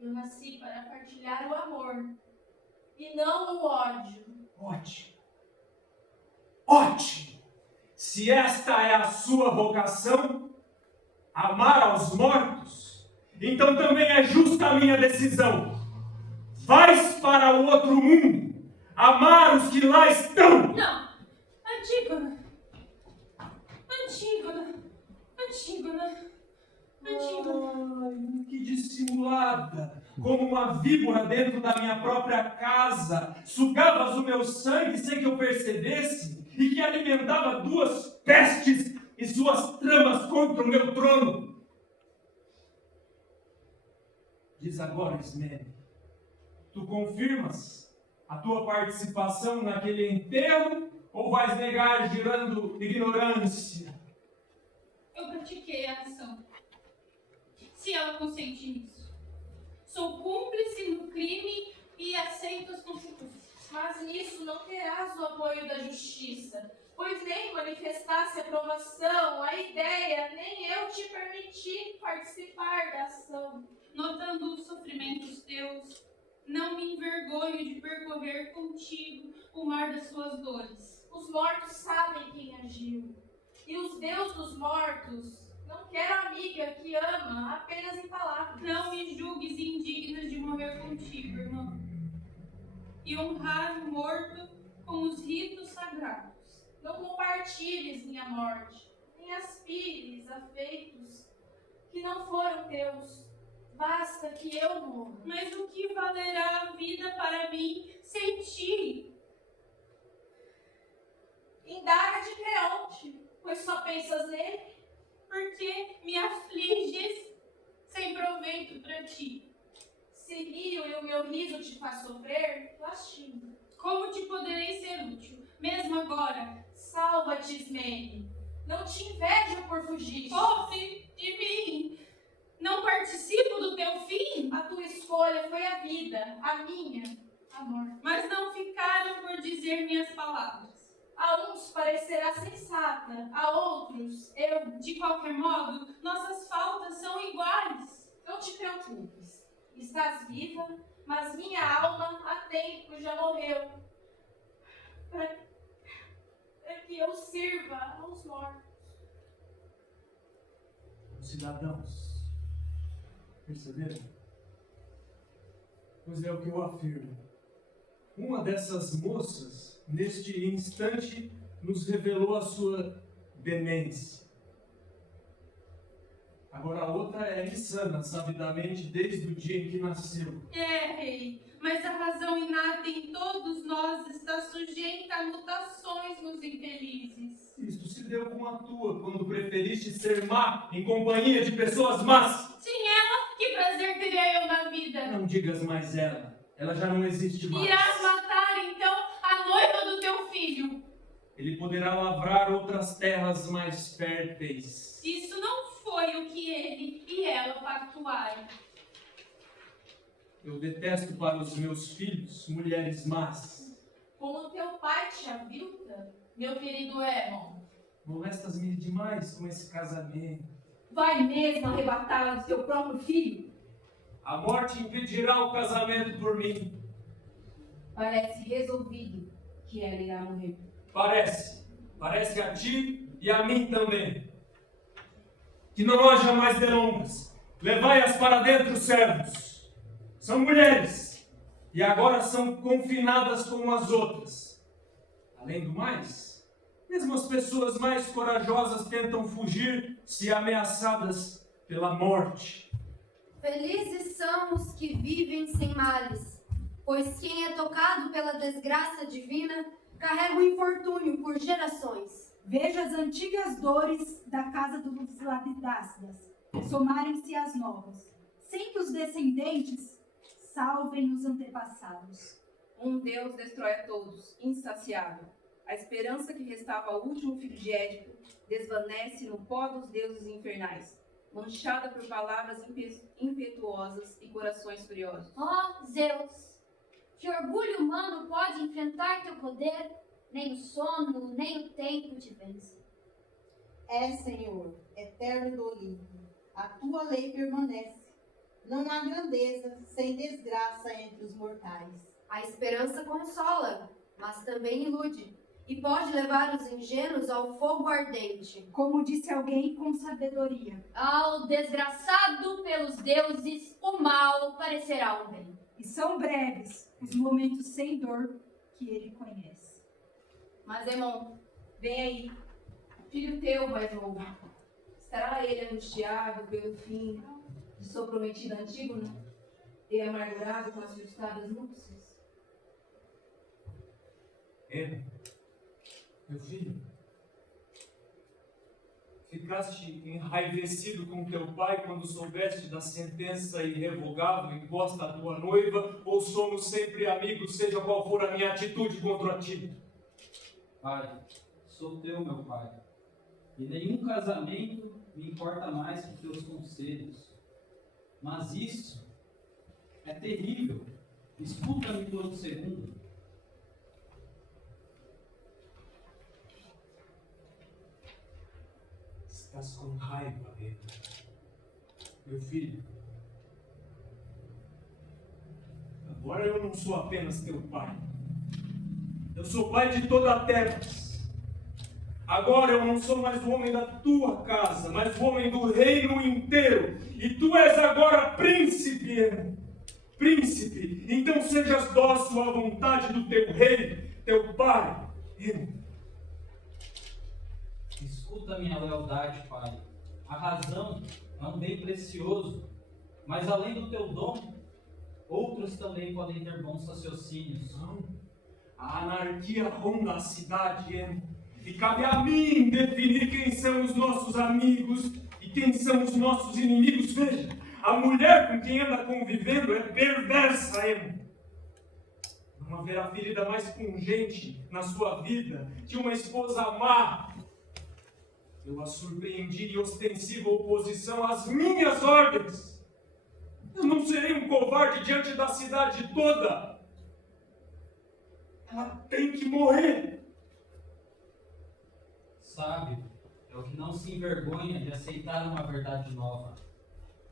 Eu nasci para partilhar o amor e não o ódio. Ótimo. Ótimo! Se esta é a sua vocação, amar aos mortos, então também é justa a minha decisão. Vais para o outro mundo, amar os que lá estão. Não! Antígona! Antígona! Antígona! Antígona! Ai, que dissimulada! Como uma víbora dentro da minha própria casa, sugavas o meu sangue sem que eu percebesse e que alimentava duas pestes e suas tramas contra o meu trono. Diz agora, Ismene, tu confirmas a tua participação naquele enterro ou vais negar girando ignorância? Eu pratiquei a ação. Se ela consente nisso. Sou cúmplice no crime e aceito as consequências. Mas nisso não terás o apoio da justiça, pois nem manifestasse aprovação a ideia, nem eu te permiti participar da ação. Notando os sofrimentos teus, não me envergonho de percorrer contigo o mar das suas dores. Os mortos sabem quem agiu, e os deuses dos mortos não quero amiga que ama apenas em palavras. Não me julgues indigna de morrer contigo, irmão, e honrar o morto com os ritos sagrados. Não compartilhes minha morte, nem aspires a feitos que não foram teus. Basta que eu morra. Mas o que valerá a vida para mim sem ti? Indaga de Creonte, pois só pensas nele. Porque me afliges sem proveito para ti. Se rio e o meu riso te faz sofrer, lastima. Como te poderei ser útil, mesmo agora? Salva-te, Ismene. Não te invejo por fugir. Poupe de mim. Não participo do teu fim. A tua escolha foi a vida, a minha, a morte. Mas não ficaram por dizer minhas palavras. A uns parecerá sensata, a outros eu. De qualquer modo, nossas faltas são iguais. Não te preocupes. Estás viva, mas minha alma há tempo já morreu. Para que eu sirva aos mortos. Cidadãos, perceberam? Pois é o que eu afirmo. Uma dessas moças, neste instante, nos revelou a sua demência. Agora a outra é insana, sabidamente, desde o dia em que nasceu. É, rei, mas a razão inata em todos nós está sujeita a mutações nos infelizes. Isto se deu com a tua, quando preferiste ser má em companhia de pessoas más. Sim, ela, que prazer teria eu na vida. Não digas mais ela já não existe mais. Irás matar, então, a noiva do teu filho. Ele poderá lavrar outras terras mais férteis. Isso não foi o que ele e ela pactuaram. Eu detesto para os meus filhos mulheres más. Como teu pai te avilta, meu querido Émon. Molestas-me demais com esse casamento. Vai mesmo arrebatá-la do seu próprio filho? A morte impedirá o casamento por mim. Parece resolvido que ela irá morrer. Parece a ti e a mim também. Que não haja mais delongas. Levai-as para dentro, servos. São mulheres e agora são confinadas como as outras. Além do mais, mesmo as pessoas mais corajosas tentam fugir se ameaçadas pela morte. Felizes são os que vivem sem males, pois quem é tocado pela desgraça divina carrega o infortúnio por gerações. Veja as antigas dores da casa dos Labidácidas, somarem-se às novas, sem que os descendentes salvem os antepassados. Um Deus destrói a todos, insaciável. A esperança que restava ao último filho de Édipo desvanece no pó dos deuses infernais, manchada por palavras impetuosas e corações furiosos. Ó Zeus, que orgulho humano pode enfrentar teu poder? Nem o sono, nem o tempo te vence. É, Senhor, eterno do Olimpo, a tua lei permanece. Não há grandeza sem desgraça entre os mortais. A esperança consola, mas também ilude, e pode levar os ingênuos ao fogo ardente. Como disse alguém com sabedoria. Ao desgraçado pelos deuses, o mal parecerá um bem. E são breves os momentos sem dor que ele conhece. Mas, Émon, vem aí, filho teu mais novo. Estará ele angustiado pelo fim de sua prometida Antígona e amargurado com as frustradas núpcias? Meu filho, ficaste enraivecido com teu pai quando soubeste da sentença irrevogável imposta à tua noiva, ou somos sempre amigos, seja qual for a minha atitude contra ti? Pai, sou teu, meu pai, e nenhum casamento me importa mais que teus conselhos. Mas isso é terrível. Escuta-me por um segundo. Estás com raiva, meu filho. Agora eu não sou apenas teu pai. Eu sou pai de toda a terra. Agora eu não sou mais o homem da tua casa, mas o homem do reino inteiro. E tu és agora príncipe. Príncipe, então sejas dócil à vontade do teu rei, teu pai. fruto da minha lealdade, Pai. A razão é um bem precioso, mas além do teu dom, outros também podem ter bons raciocínios. A anarquia ronda a cidade, e cabe a mim definir quem são os nossos amigos e quem são os nossos inimigos. Veja, a mulher com quem anda convivendo é perversa, Não haverá ferida mais pungente na sua vida que uma esposa má. Eu a surpreendi em ostensiva oposição às minhas ordens. Eu não serei um covarde diante da cidade toda. Ela tem que morrer. Sábio é o que não se envergonha de aceitar uma verdade nova.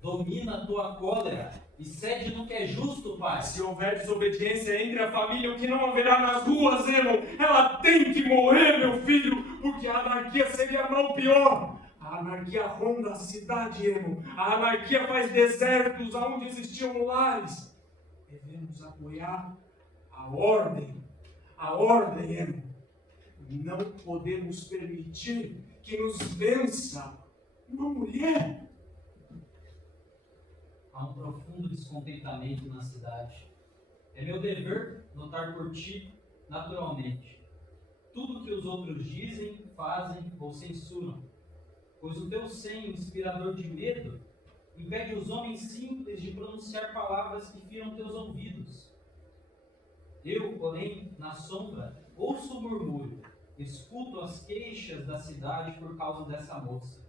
Domina a tua cólera e cede no que é justo, Pai. Se houver desobediência entre a família, o que não haverá nas ruas, ela tem que morrer, meu filho, porque a anarquia seria mal pior. A anarquia ronda a cidade, A anarquia faz desertos onde existiam lares. Devemos apoiar a ordem, Não podemos permitir que nos vença uma mulher. Há um profundo descontentamento na cidade. É meu dever lutar por ti naturalmente. Tudo que os outros dizem, fazem ou censuram, pois o teu senho inspirador de medo impede os homens simples de pronunciar palavras que firam teus ouvidos. Eu, porém, na sombra, ouço o murmúrio, escuto as queixas da cidade por causa dessa moça.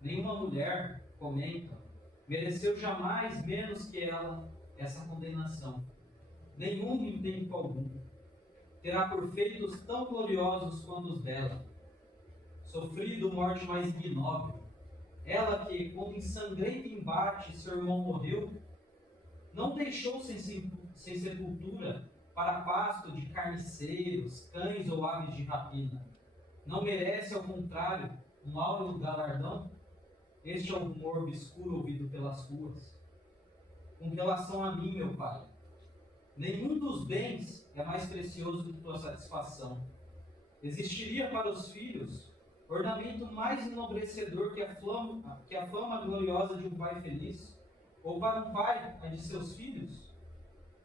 Nenhuma mulher, comentam, mereceu jamais menos que ela essa condenação. Nenhum em tempo algum terá por feitos tão gloriosos quanto os dela. Sofrido morte mais ignóbil, ela que, quando em sangrento embate seu irmão morreu, não deixou sem sepultura para pasto de carniceiros, cães ou aves de rapina. Não merece, ao contrário, um áureo galardão? Este é o rumor obscuro ouvido pelas ruas. Com relação a mim, meu Pai, nenhum dos bens é mais precioso do que tua satisfação. Existiria para os filhos ornamento mais enobrecedor que a flama gloriosa de um pai feliz? Ou para um pai a de seus filhos?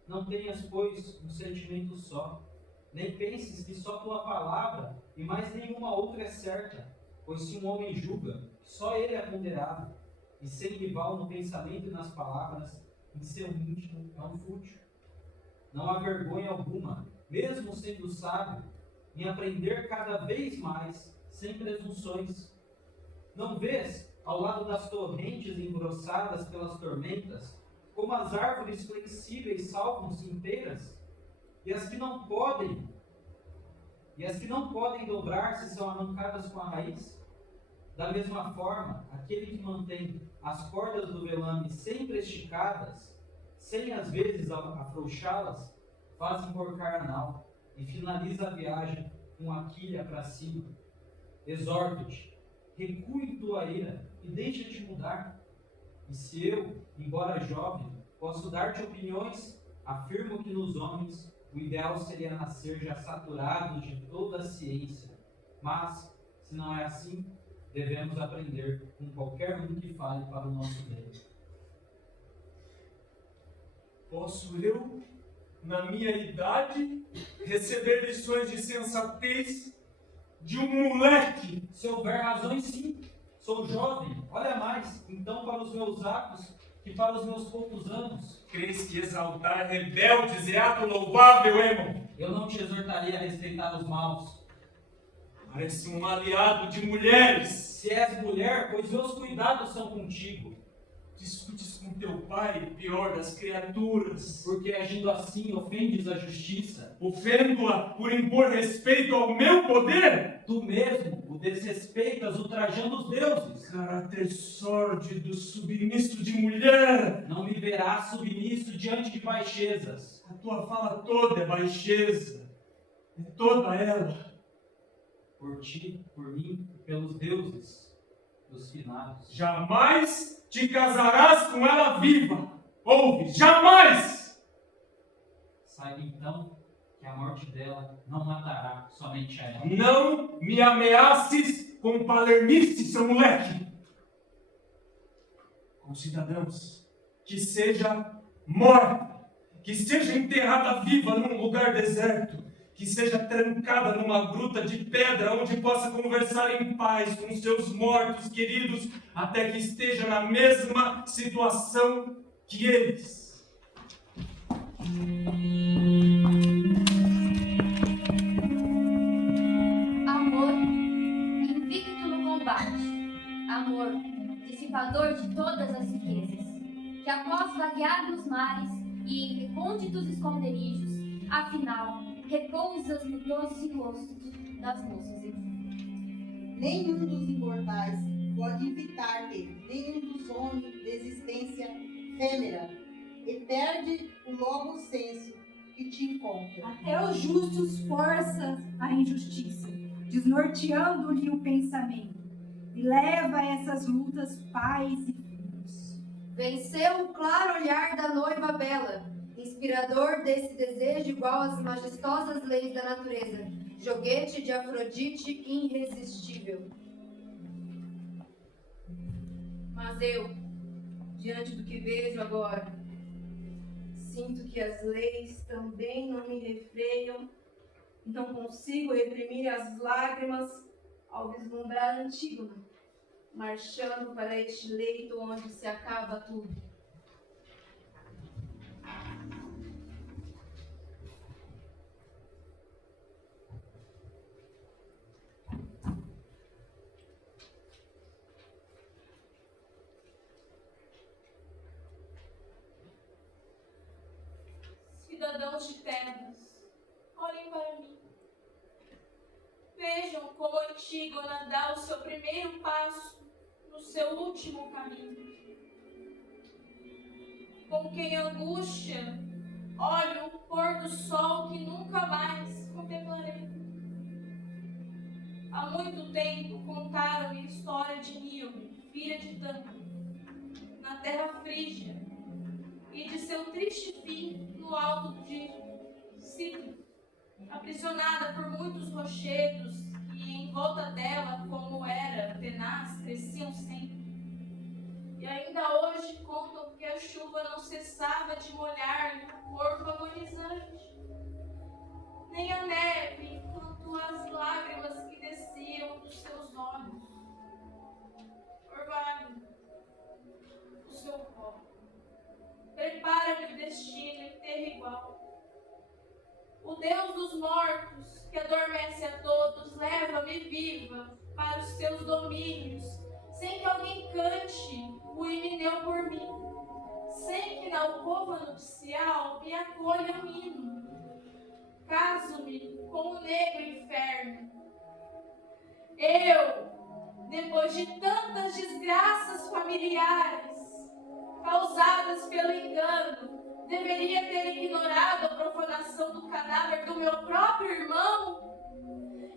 Não tenhas, pois, um sentimento só, nem penses que só tua palavra e mais nenhuma outra é certa, pois se um homem julga, só ele é ponderado, e sem rival no pensamento e nas palavras, em seu íntimo é um fútil. Não há vergonha alguma, mesmo sendo sábio, em aprender cada vez mais, sem presunções. Não vês, ao lado das torrentes engrossadas pelas tormentas, como as árvores flexíveis salvam-se inteiras, e as que não podem dobrar-se são arrancadas com a raiz? Da mesma forma, aquele que mantém as cordas do velame sempre esticadas, sem às vezes afrouxá-las, faz emborcar a nau e finaliza a viagem com a quilha para cima. Exorto-te, recue tua ira e deixa-te mudar. E se eu, embora jovem, posso dar-te opiniões, afirmo que nos homens o ideal seria nascer já saturado de toda a ciência. Mas, se não é assim, devemos aprender com qualquer um que fale para o nosso bem. Posso eu, na minha idade, receber lições de sensatez de um moleque? Se houver razões, sim. Sou jovem, olha mais, então para os meus atos que para os meus poucos anos. Crês que exaltar rebeldes é ato louvável, Eu não te exortaria a respeitar os maus. Parece um aliado de mulheres. Se és mulher, pois meus cuidados são contigo. Discutes com teu pai, pior das criaturas. Porque agindo assim ofendes a justiça. Ofendo-a por impor respeito ao meu poder? Tu mesmo o desrespeitas ultrajando os deuses. Caráter sórdido, submisso de mulher. Não me verás submisso diante de baixezas. A tua fala toda é baixeza. É toda ela. Por ti, por mim, pelos deuses dos finados. Jamais te casarás com ela viva. Ouve, jamais! Saiba então que a morte dela não matará somente a ela. Não me ameaces com palermice, seu moleque. Com cidadãos, que seja morta, que seja enterrada viva num lugar deserto, que seja trancada numa gruta de pedra onde possa conversar em paz com seus mortos queridos até que esteja na mesma situação que eles. Amor, invicto no combate. Amor, dissipador de todas as riquezas, que após vaguear nos mares e em recônditos esconderijos, afinal, repousas no doce rosto das moças enfim. Nenhum dos imortais pode evitar-te, nenhum dos homens de existência efêmera, e perde logo o senso que te encontra. Até os justos força a injustiça, desnorteando-lhe o pensamento, e leva a essas lutas pais e filhos. Venceu o claro olhar da noiva bela, inspirador desse desejo igual às majestosas leis da natureza, joguete de Afrodite irresistível. Mas eu, diante do que vejo agora, sinto que as leis também não me refreiam, não consigo reprimir as lágrimas ao vislumbrar Antígona, marchando para este leito onde se acaba tudo. Cidadãos de Tebas, olhem para mim. Vejam como Antígona dá o seu primeiro passo no seu último caminho. Com quem angústia, olho o pôr do sol que nunca mais contemplarei. Há muito tempo contaram-me a história de Níobe, filha de Tântalo, na terra frígia, e de seu triste fim no alto de Citro, aprisionada por muitos rochedos que em volta dela, como era tenaz, cresciam sempre. E ainda hoje contam que a chuva não cessava de molhar-lhe o corpo agonizante, nem a neve, quanto as lágrimas que desciam dos seus olhos. Orvalho, o seu corpo. Prepara-me o destino em terra igual. O Deus dos mortos, que adormece a todos, leva-me viva para os seus domínios, sem que alguém cante o Himeneu por mim, sem que na alcova nupcial me acolha um hino. Caso-me com o negro inferno. Eu, depois de tantas desgraças familiares, causadas pelo engano, deveria ter ignorado a profanação do cadáver do meu próprio irmão?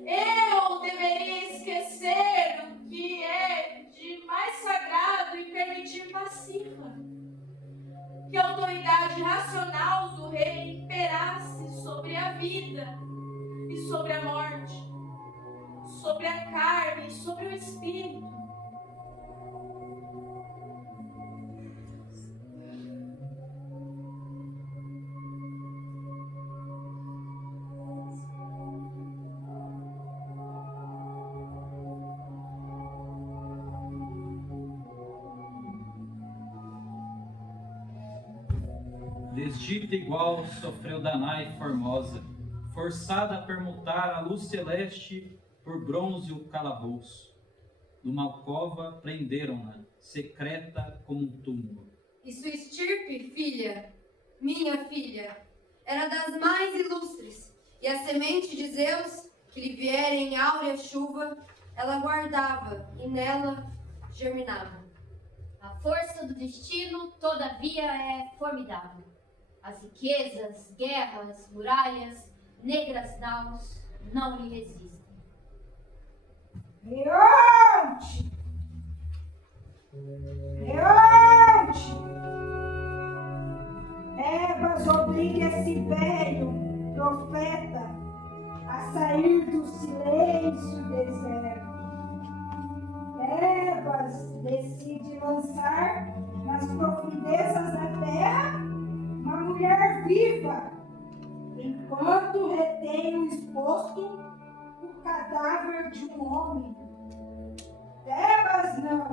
Eu deveria esquecer o que é de mais sagrado e permitir passiva que a autoridade racional do rei imperasse sobre a vida e sobre a morte, sobre a carne e sobre o espírito. Desdita igual sofreu Danae formosa, forçada a permutar a luz celeste por bronze o calabouço. Numa alcova prenderam-na, secreta como um túmulo. E sua estirpe, filha, minha filha, era das mais ilustres, e a semente de Zeus, que lhe viera em áurea chuva, ela guardava e nela germinava. A força do destino, todavia, é formidável. As riquezas, guerras, muralhas, negras naus não lhe resistem. Leonte! Leonte! Tebas obriga esse velho profeta a sair do silêncio e deserto, mulher viva, enquanto retenho exposto o cadáver de um homem. Tebas não,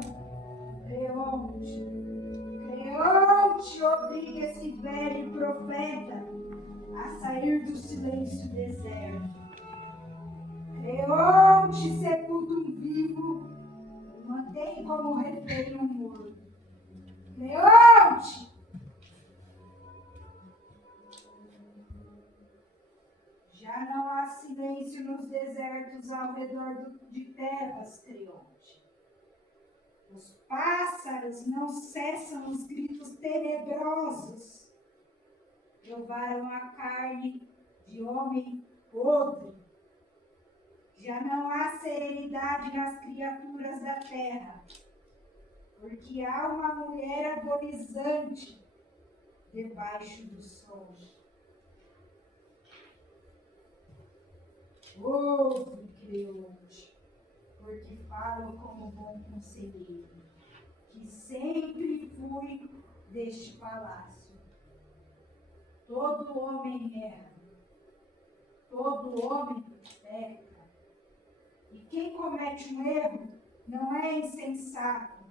Creonte. Creonte obriga esse velho profeta a sair do silêncio deserto. Creonte sepulta um vivo e mantém como refém um morto. Creonte! Já não há silêncio nos desertos ao redor de Tebas, Creonte. Os pássaros não cessam os gritos tenebrosos. Provaram a carne de homem podre. Já não há serenidade nas criaturas da terra, porque há uma mulher agonizante debaixo do sol. Ouve, Creonte, porque falo como bom conselheiro, que sempre fui deste palácio. Todo homem erra, todo homem peca. E quem comete um erro não é insensato,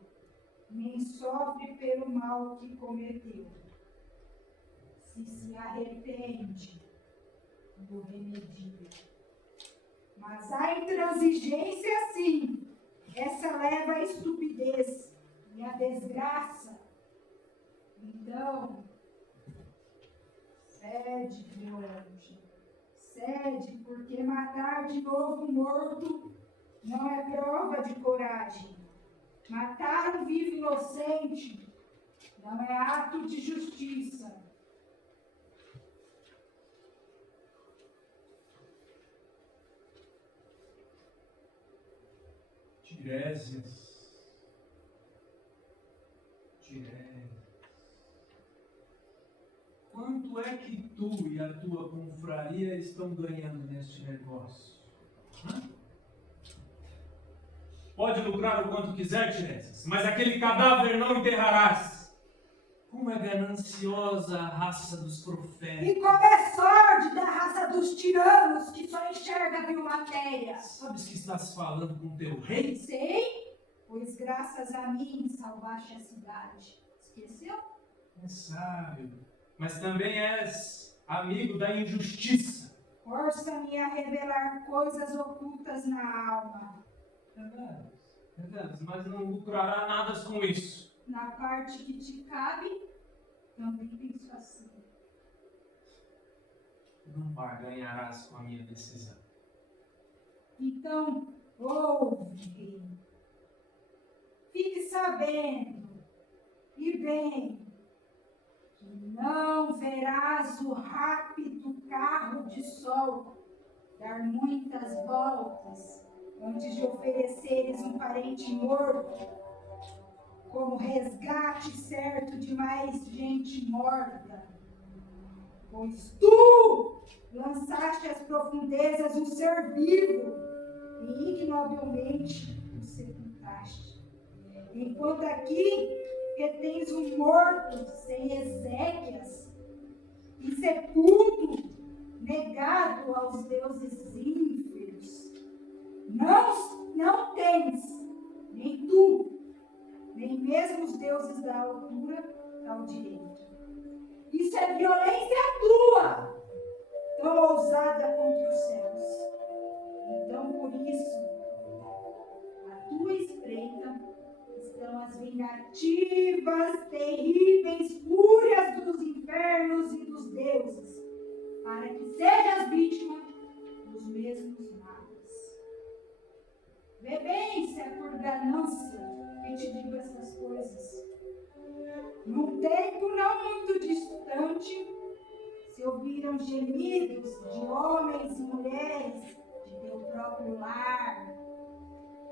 nem sofre pelo mal que cometeu. Se arrepende, do remedia. Mas a intransigência, sim, essa leva à estupidez e à desgraça. Então, cede, Creonte, cede, porque matar de novo um morto não é prova de coragem. Matar um vivo inocente não é ato de justiça. Tiresias. Quanto é que tu e a tua confraria estão ganhando neste negócio? Pode lucrar o quanto quiser, Tiresias, mas aquele cadáver não enterrarás. Como é gananciosa a raça dos profetas. E como é sórdida a raça dos tiranos, que só enxerga vil matéria. Sabes que estás falando com teu rei? Sei, pois graças a mim salvaste a cidade. Esqueceu? É sábio, mas também és amigo da injustiça. Força-me a revelar coisas ocultas na alma. Deveras, mas não lucrará nada com isso. Na parte que te cabe, também penso assim. Não barganharás com a minha decisão. Então, ouve, rei. Fique sabendo, e bem, que não verás o rápido carro de sol dar muitas voltas antes de ofereceres um parente morto como resgate certo de mais gente morta. Pois tu lançaste às profundezas um ser vivo e ignobilmente o sepultaste. Enquanto aqui retens um morto sem exéquias, insepulto, negado aos deuses ínferos. Não tens, nem tu, nem mesmo os deuses da altura, tal direito. Isso é violência tua, tão ousada contra os céus. Então, por isso, à tua espreita estão as vingativas, terríveis fúrias dos infernos e dos deuses, para que sejas vítima dos mesmos males. Vê bem se é por ganância que te digo essas coisas. Num tempo não muito distante, se ouviram gemidos de homens e mulheres de teu próprio lar.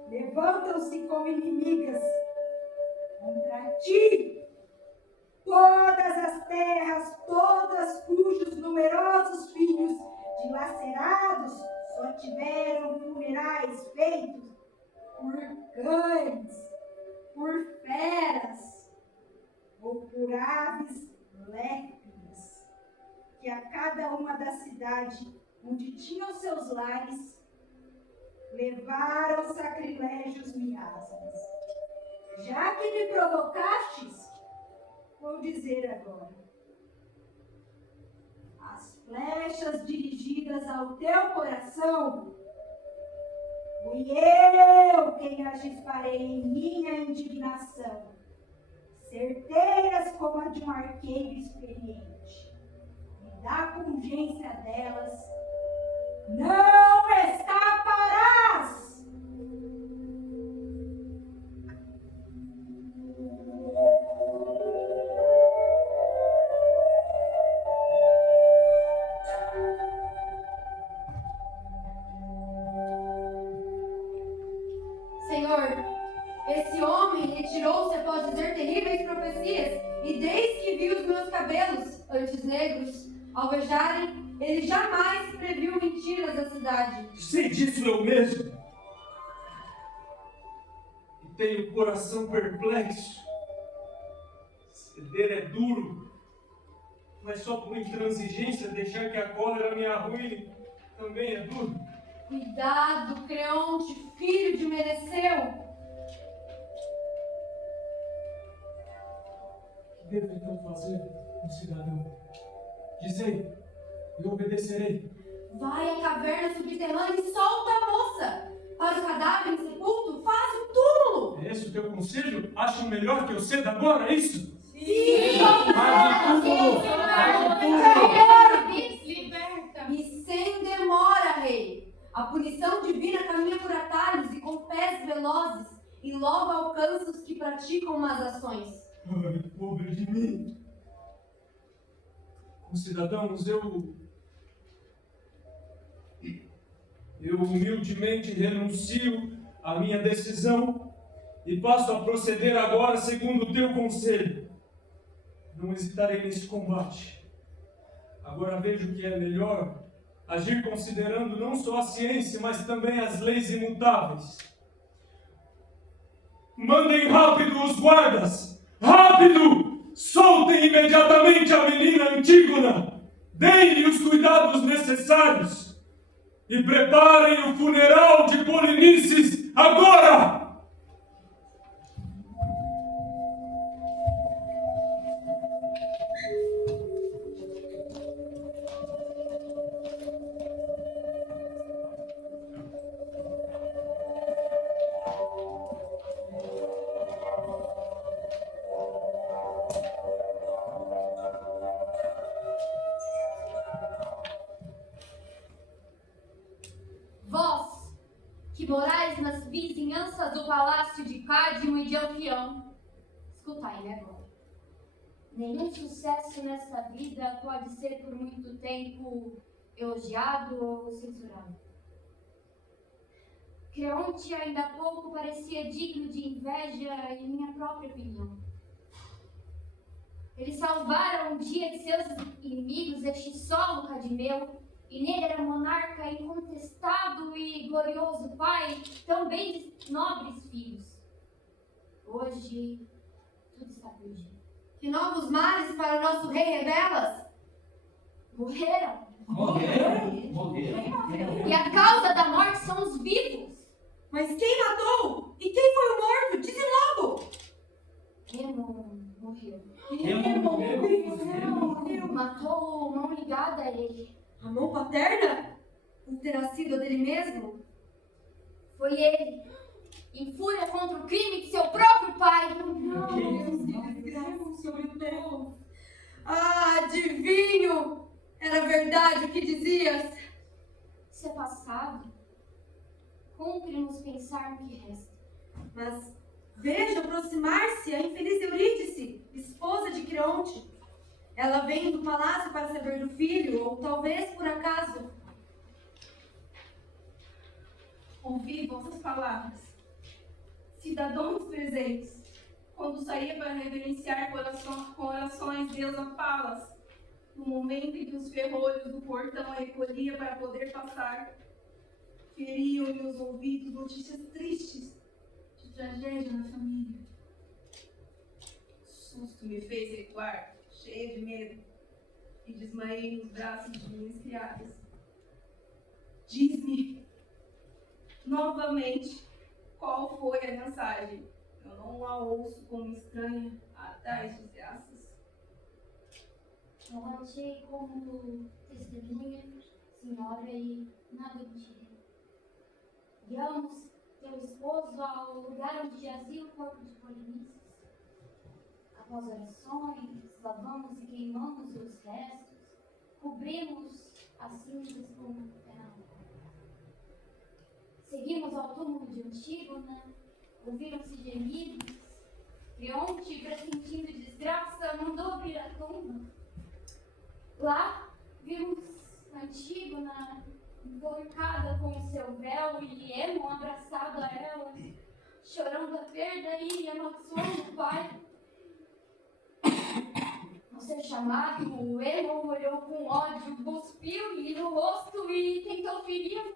Levantam-se como inimigas contra ti todas as terras, todas cujos numerosos filhos dilacerados só tiveram funerais feitos por cães, por feras ou por aves lépidas. que a cada uma da cidade onde tinham seus lares levaram sacrilégios miasmas. Já que me provocastes, vou dizer agora. As flechas dirigidas ao teu coração, fui eu quem as disparei em minha indignação, certeiras como a de um arqueiro experiente. E da pungência delas, não escaparás! Senhor, esse homem retirou-se após dizer terríveis profecias, e desde que vi os meus cabelos, antes negros, alvejarem, ele jamais previu mentiras da cidade. Sei disso eu mesmo. E tenho o coração perplexo. Ceder é duro, mas só por intransigência deixar que a cólera me arruine também é duro. Cuidado, Creonte, filho de Meneceu! O que devo então fazer, meu cidadão? Dizei, eu obedecerei. Vai à caverna subterrânea e solta a moça! Para o cadáver insepulto, faz um túmulo! É esse o teu conselho? Acham melhor que eu ceda agora, é isso? Sim! Faz o túmulo! Liberta! E sem demora, rei! A punição divina caminha por atalhos e com pés velozes, e logo alcança os que praticam más ações. Ai, pobre de mim! Cidadãos, eu humildemente renuncio à minha decisão e passo a proceder agora segundo o teu conselho. Não hesitarei nesse combate. Agora vejo que é melhor agir considerando não só a ciência, mas também as leis imutáveis. Mandem rápido os guardas! Rápido! Soltem imediatamente a menina Antígona! Deem-lhe os cuidados necessários! E preparem o funeral de Polinices agora! Vós, que morais nas vizinhanças do palácio de Cádimo e de Anfião, escutai-me agora. Nenhum sucesso nesta vida pode ser por muito tempo elogiado ou censurado. Creonte ainda há pouco parecia digno de inveja em minha própria opinião. Eles salvaram um dia de seus inimigos este solo cadimeu, e nele era monarca incontestado e glorioso pai, também de nobres filhos. Hoje, tudo está perdido. Que novos males para o nosso rei revelas? Morreram. Morreram. E a causa da morte são os vivos. Mas quem matou? E quem foi o morto? Dize logo! Remo morreu. Morreu. Matou mão ligada a ele. A mão paterna? Não terá sido a dele mesmo? Foi ele, em fúria contra o crime de seu próprio pai. Ah, adivinho! Era verdade o que dizias. Isso é passado. Cumpre-nos pensar no que resta. Mas veja aproximar-se a infeliz Eurídice, esposa de Creonte. Ela vem do palácio para saber do filho, ou talvez por acaso. Ouvi vossas palavras, cidadãos presentes, quando saía para reverenciar corações Deus a Palas, no momento em que os ferrolhos do portão a recolhia para poder passar, feriam-me os ouvidos notícias tristes de tragédia na família. Susto me fez recuar, cheio de medo. e desmaiei nos braços de minhas criadas. Diz-me novamente qual foi a mensagem. Eu não a ouço como estranha há tais desgraças. Eu achei como testemunha, senhora, e nada me direi. Guiamos teu esposo ao lugar onde jazia o corpo de Polinices. Após orações, lavamos e queimamos os restos, cobrimos as cinzas com um penal. Seguimos ao túmulo de Antígona, ouviram-se gemidos. Creonte, pressentindo desgraça, mandou abrir a tumba. Lá vimos Antígona enforcada com o seu véu e Emo abraçado a ela, chorando a perda e amaldiçoando o pai. Ao ser chamado, o Emo olhou com ódio, cuspiu-lhe no rosto e tentou feri-lo.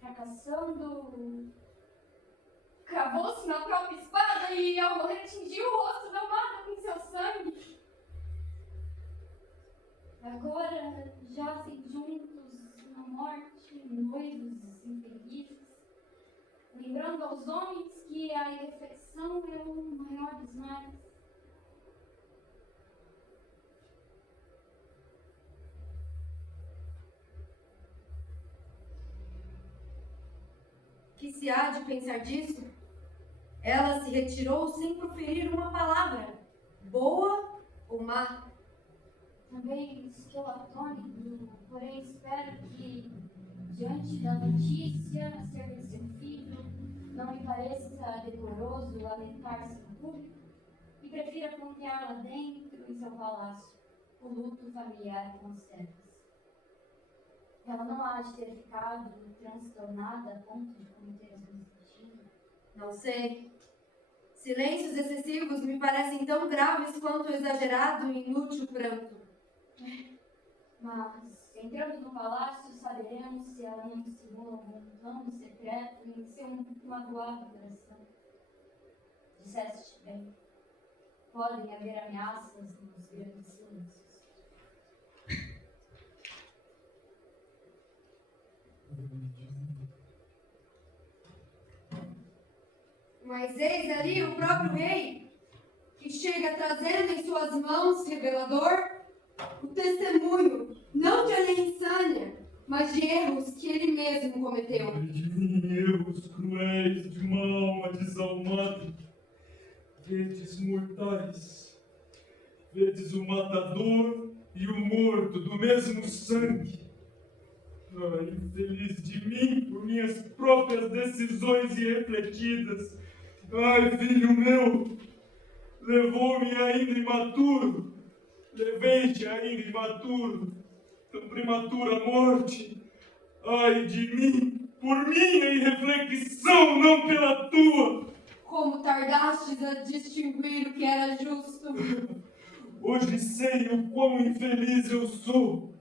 Fracassando, cravou-se na própria espada e, ao morrer, tingiu o rosto da amada com seu sangue. Agora jazem juntos na morte, noivos infelizes, lembrando aos homens que a irreflexão é o maior dos males. Que se há de pensar disso? Ela se retirou sem proferir uma palavra, boa ou má. Também estou atônito, porém espero que, diante da notícia acerca de seu filho, não me pareça decoroso lamentar-se em público e prefira confiar lá dentro, em seu palácio, o luto familiar com as terras. Ela não há de ter ficado transtornada a ponto de cometer as minhas destinos. Não sei. Silêncios excessivos me parecem tão graves quanto o exagerado e inútil pranto. Mas, entrando no palácio, saberemos se ela não simula algum plano secreto em seu magoado coração. Disseste bem. Podem haver ameaças nos grandes silêncios. Mas eis ali o próprio rei, que chega trazendo em suas mãos, revelador, o testemunho, não de alheia insânia, mas de erros que ele mesmo cometeu. De mim, erros cruéis de uma alma desalmada, vedes mortais, vedes o matador e o morto do mesmo sangue. Ai, infeliz de mim por minhas próprias decisões irrefletidas. Ai, filho meu, levou-me ainda imaturo, levei-te ainda imaturo, tão prematura morte. Ai de mim, por minha irreflexão, não pela tua. Como tardastes a distinguir o que era justo. Hoje sei o quão infeliz eu sou.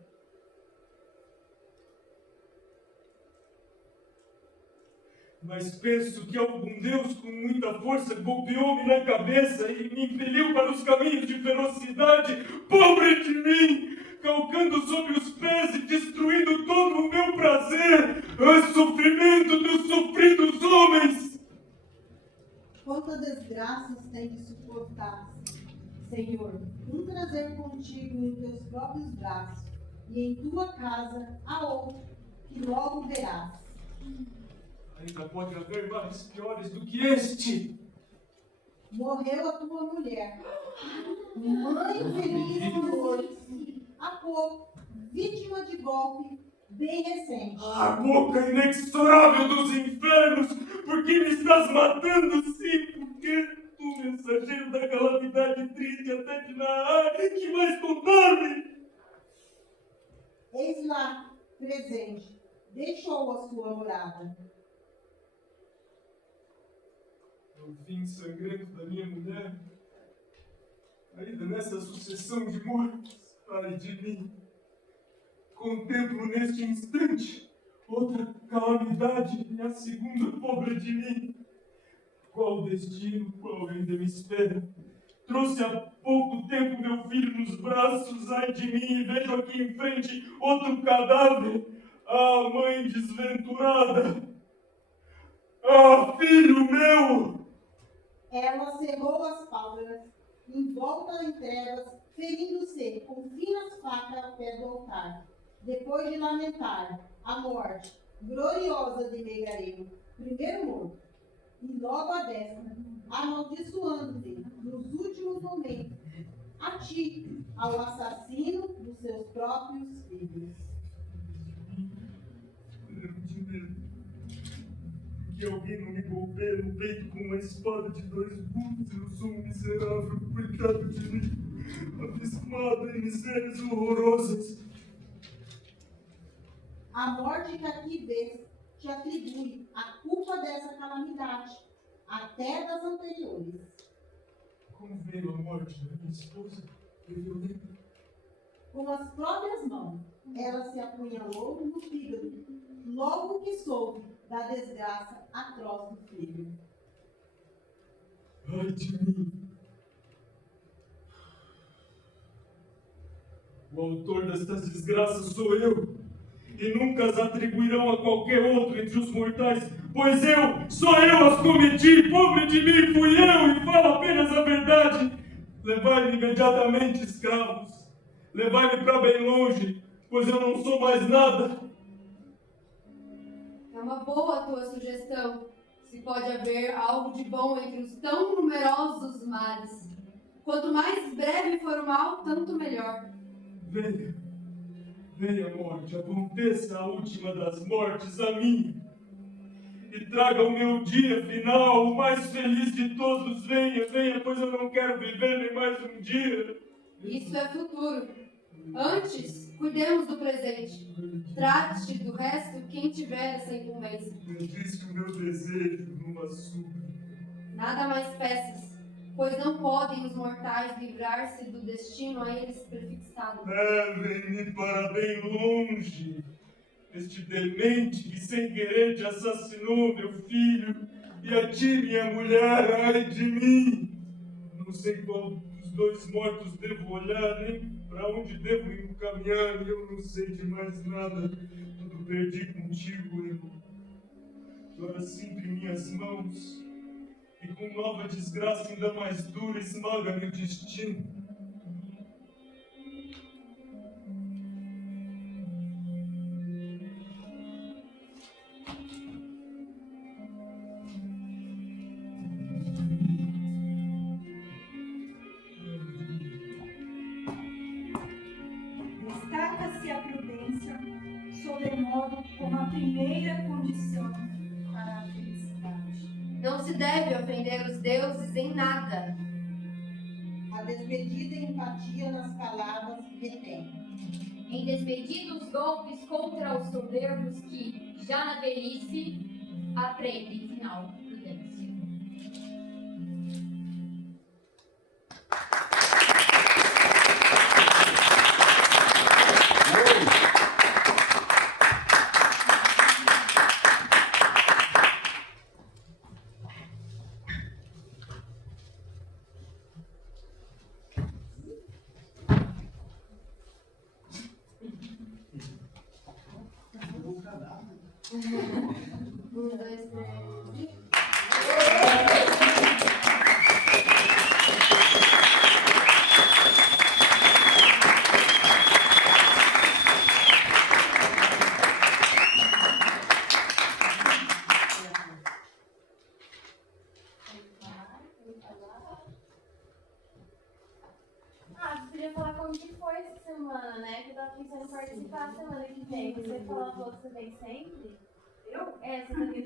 Mas penso que algum Deus com muita força golpeou-me na cabeça e me impeliu para os caminhos de ferocidade. Pobre de mim, calcando sob os pés e destruindo todo o meu prazer. Ai, sofrimento dos sofridos homens! Quantas desgraças tem de suportar, Senhor, um trazer contigo em teus próprios braços, e em tua casa a outro, que logo verás. Ainda pode haver males piores do que este. Morreu a tua mulher, mãe feliz do amor, há pouco, vítima de golpe bem recente. A boca inexorável dos infernos, por que me estás matando, sim? Porque tu, mensageiro da calamidade triste até de Naá, que mais contar-me? Eis lá, presente, deixou a sua morada. O fim sangrento da minha mulher, ainda nessa sucessão de mortes, ai de mim, contemplo neste instante outra calamidade e a segunda pobre de mim. Qual destino, qual ainda me espera? Trouxe há pouco tempo meu filho nos braços, ai de mim, e vejo aqui em frente outro cadáver. Ah, mãe desventurada! Ah, filho meu! Ela cerrou as pálpebras, envolta em trevas, ferindo-se com finas facas ao pé do altar. Depois de lamentar a morte gloriosa de Megareu, primeiro morto, e logo a destra, amaldiçoando-te nos últimos momentos, a ti, ao assassino dos seus próprios filhos. Que alguém não me golpeie no peito com uma espada de 2 gumes, eu sou um miserável, coitado de mim, abismado em misérias horrorosas. A morte que aqui vês te atribui a culpa dessa calamidade, até das anteriores. Como veio a morte da minha esposa? Com as próprias mãos, ela se apunhalou no fígado, logo que soube da desgraça atroz do filho. Ai de mim! O autor destas desgraças sou eu, e nunca as atribuirão a qualquer outro entre os mortais, pois sou eu as cometi, pobre de mim fui eu, e falo apenas a verdade. Levai-me imediatamente, escravos, levai-me para bem longe, pois eu não sou mais nada. É uma boa a tua sugestão, se pode haver algo de bom entre os tão numerosos males. Quanto mais breve for o mal, tanto melhor. Venha, morte, aconteça a última das mortes, a minha, e traga o meu dia final, o mais feliz de todos. Venha, pois eu não quero viver nem mais um dia. Isso é futuro. Antes, cuidemos do presente. Trate do resto quem tiver essa incumbência. Disse o meu desejo numa súplica. Nada mais peças, pois não podem os mortais livrar-se do destino a eles prefixado. Levem-me para bem longe. Este demente que sem querer te assassinou, meu filho, e a ti, minha mulher, ai de mim. Não sei qual dos 2 mortos devo olhar, nem para onde devo encaminhar, eu não sei de mais nada. Tudo perdi contigo, irmão. Agora sinto em minhas mãos, e com nova desgraça ainda mais dura esmaga meu destino. Destaca-se a prudência, sobremodo, como a primeira condição para a felicidade. Não se deve ofender os deuses em nada. A desmedida empatia nas palavras retém. Em desmedidos golpes contra os soberbos que, já na velhice, aprendem final prudência. Queria falar como que foi essa semana, né? Que eu tava pensando em participar semana que vem. Você falou que você vem sempre? Eu? É, você tá vindo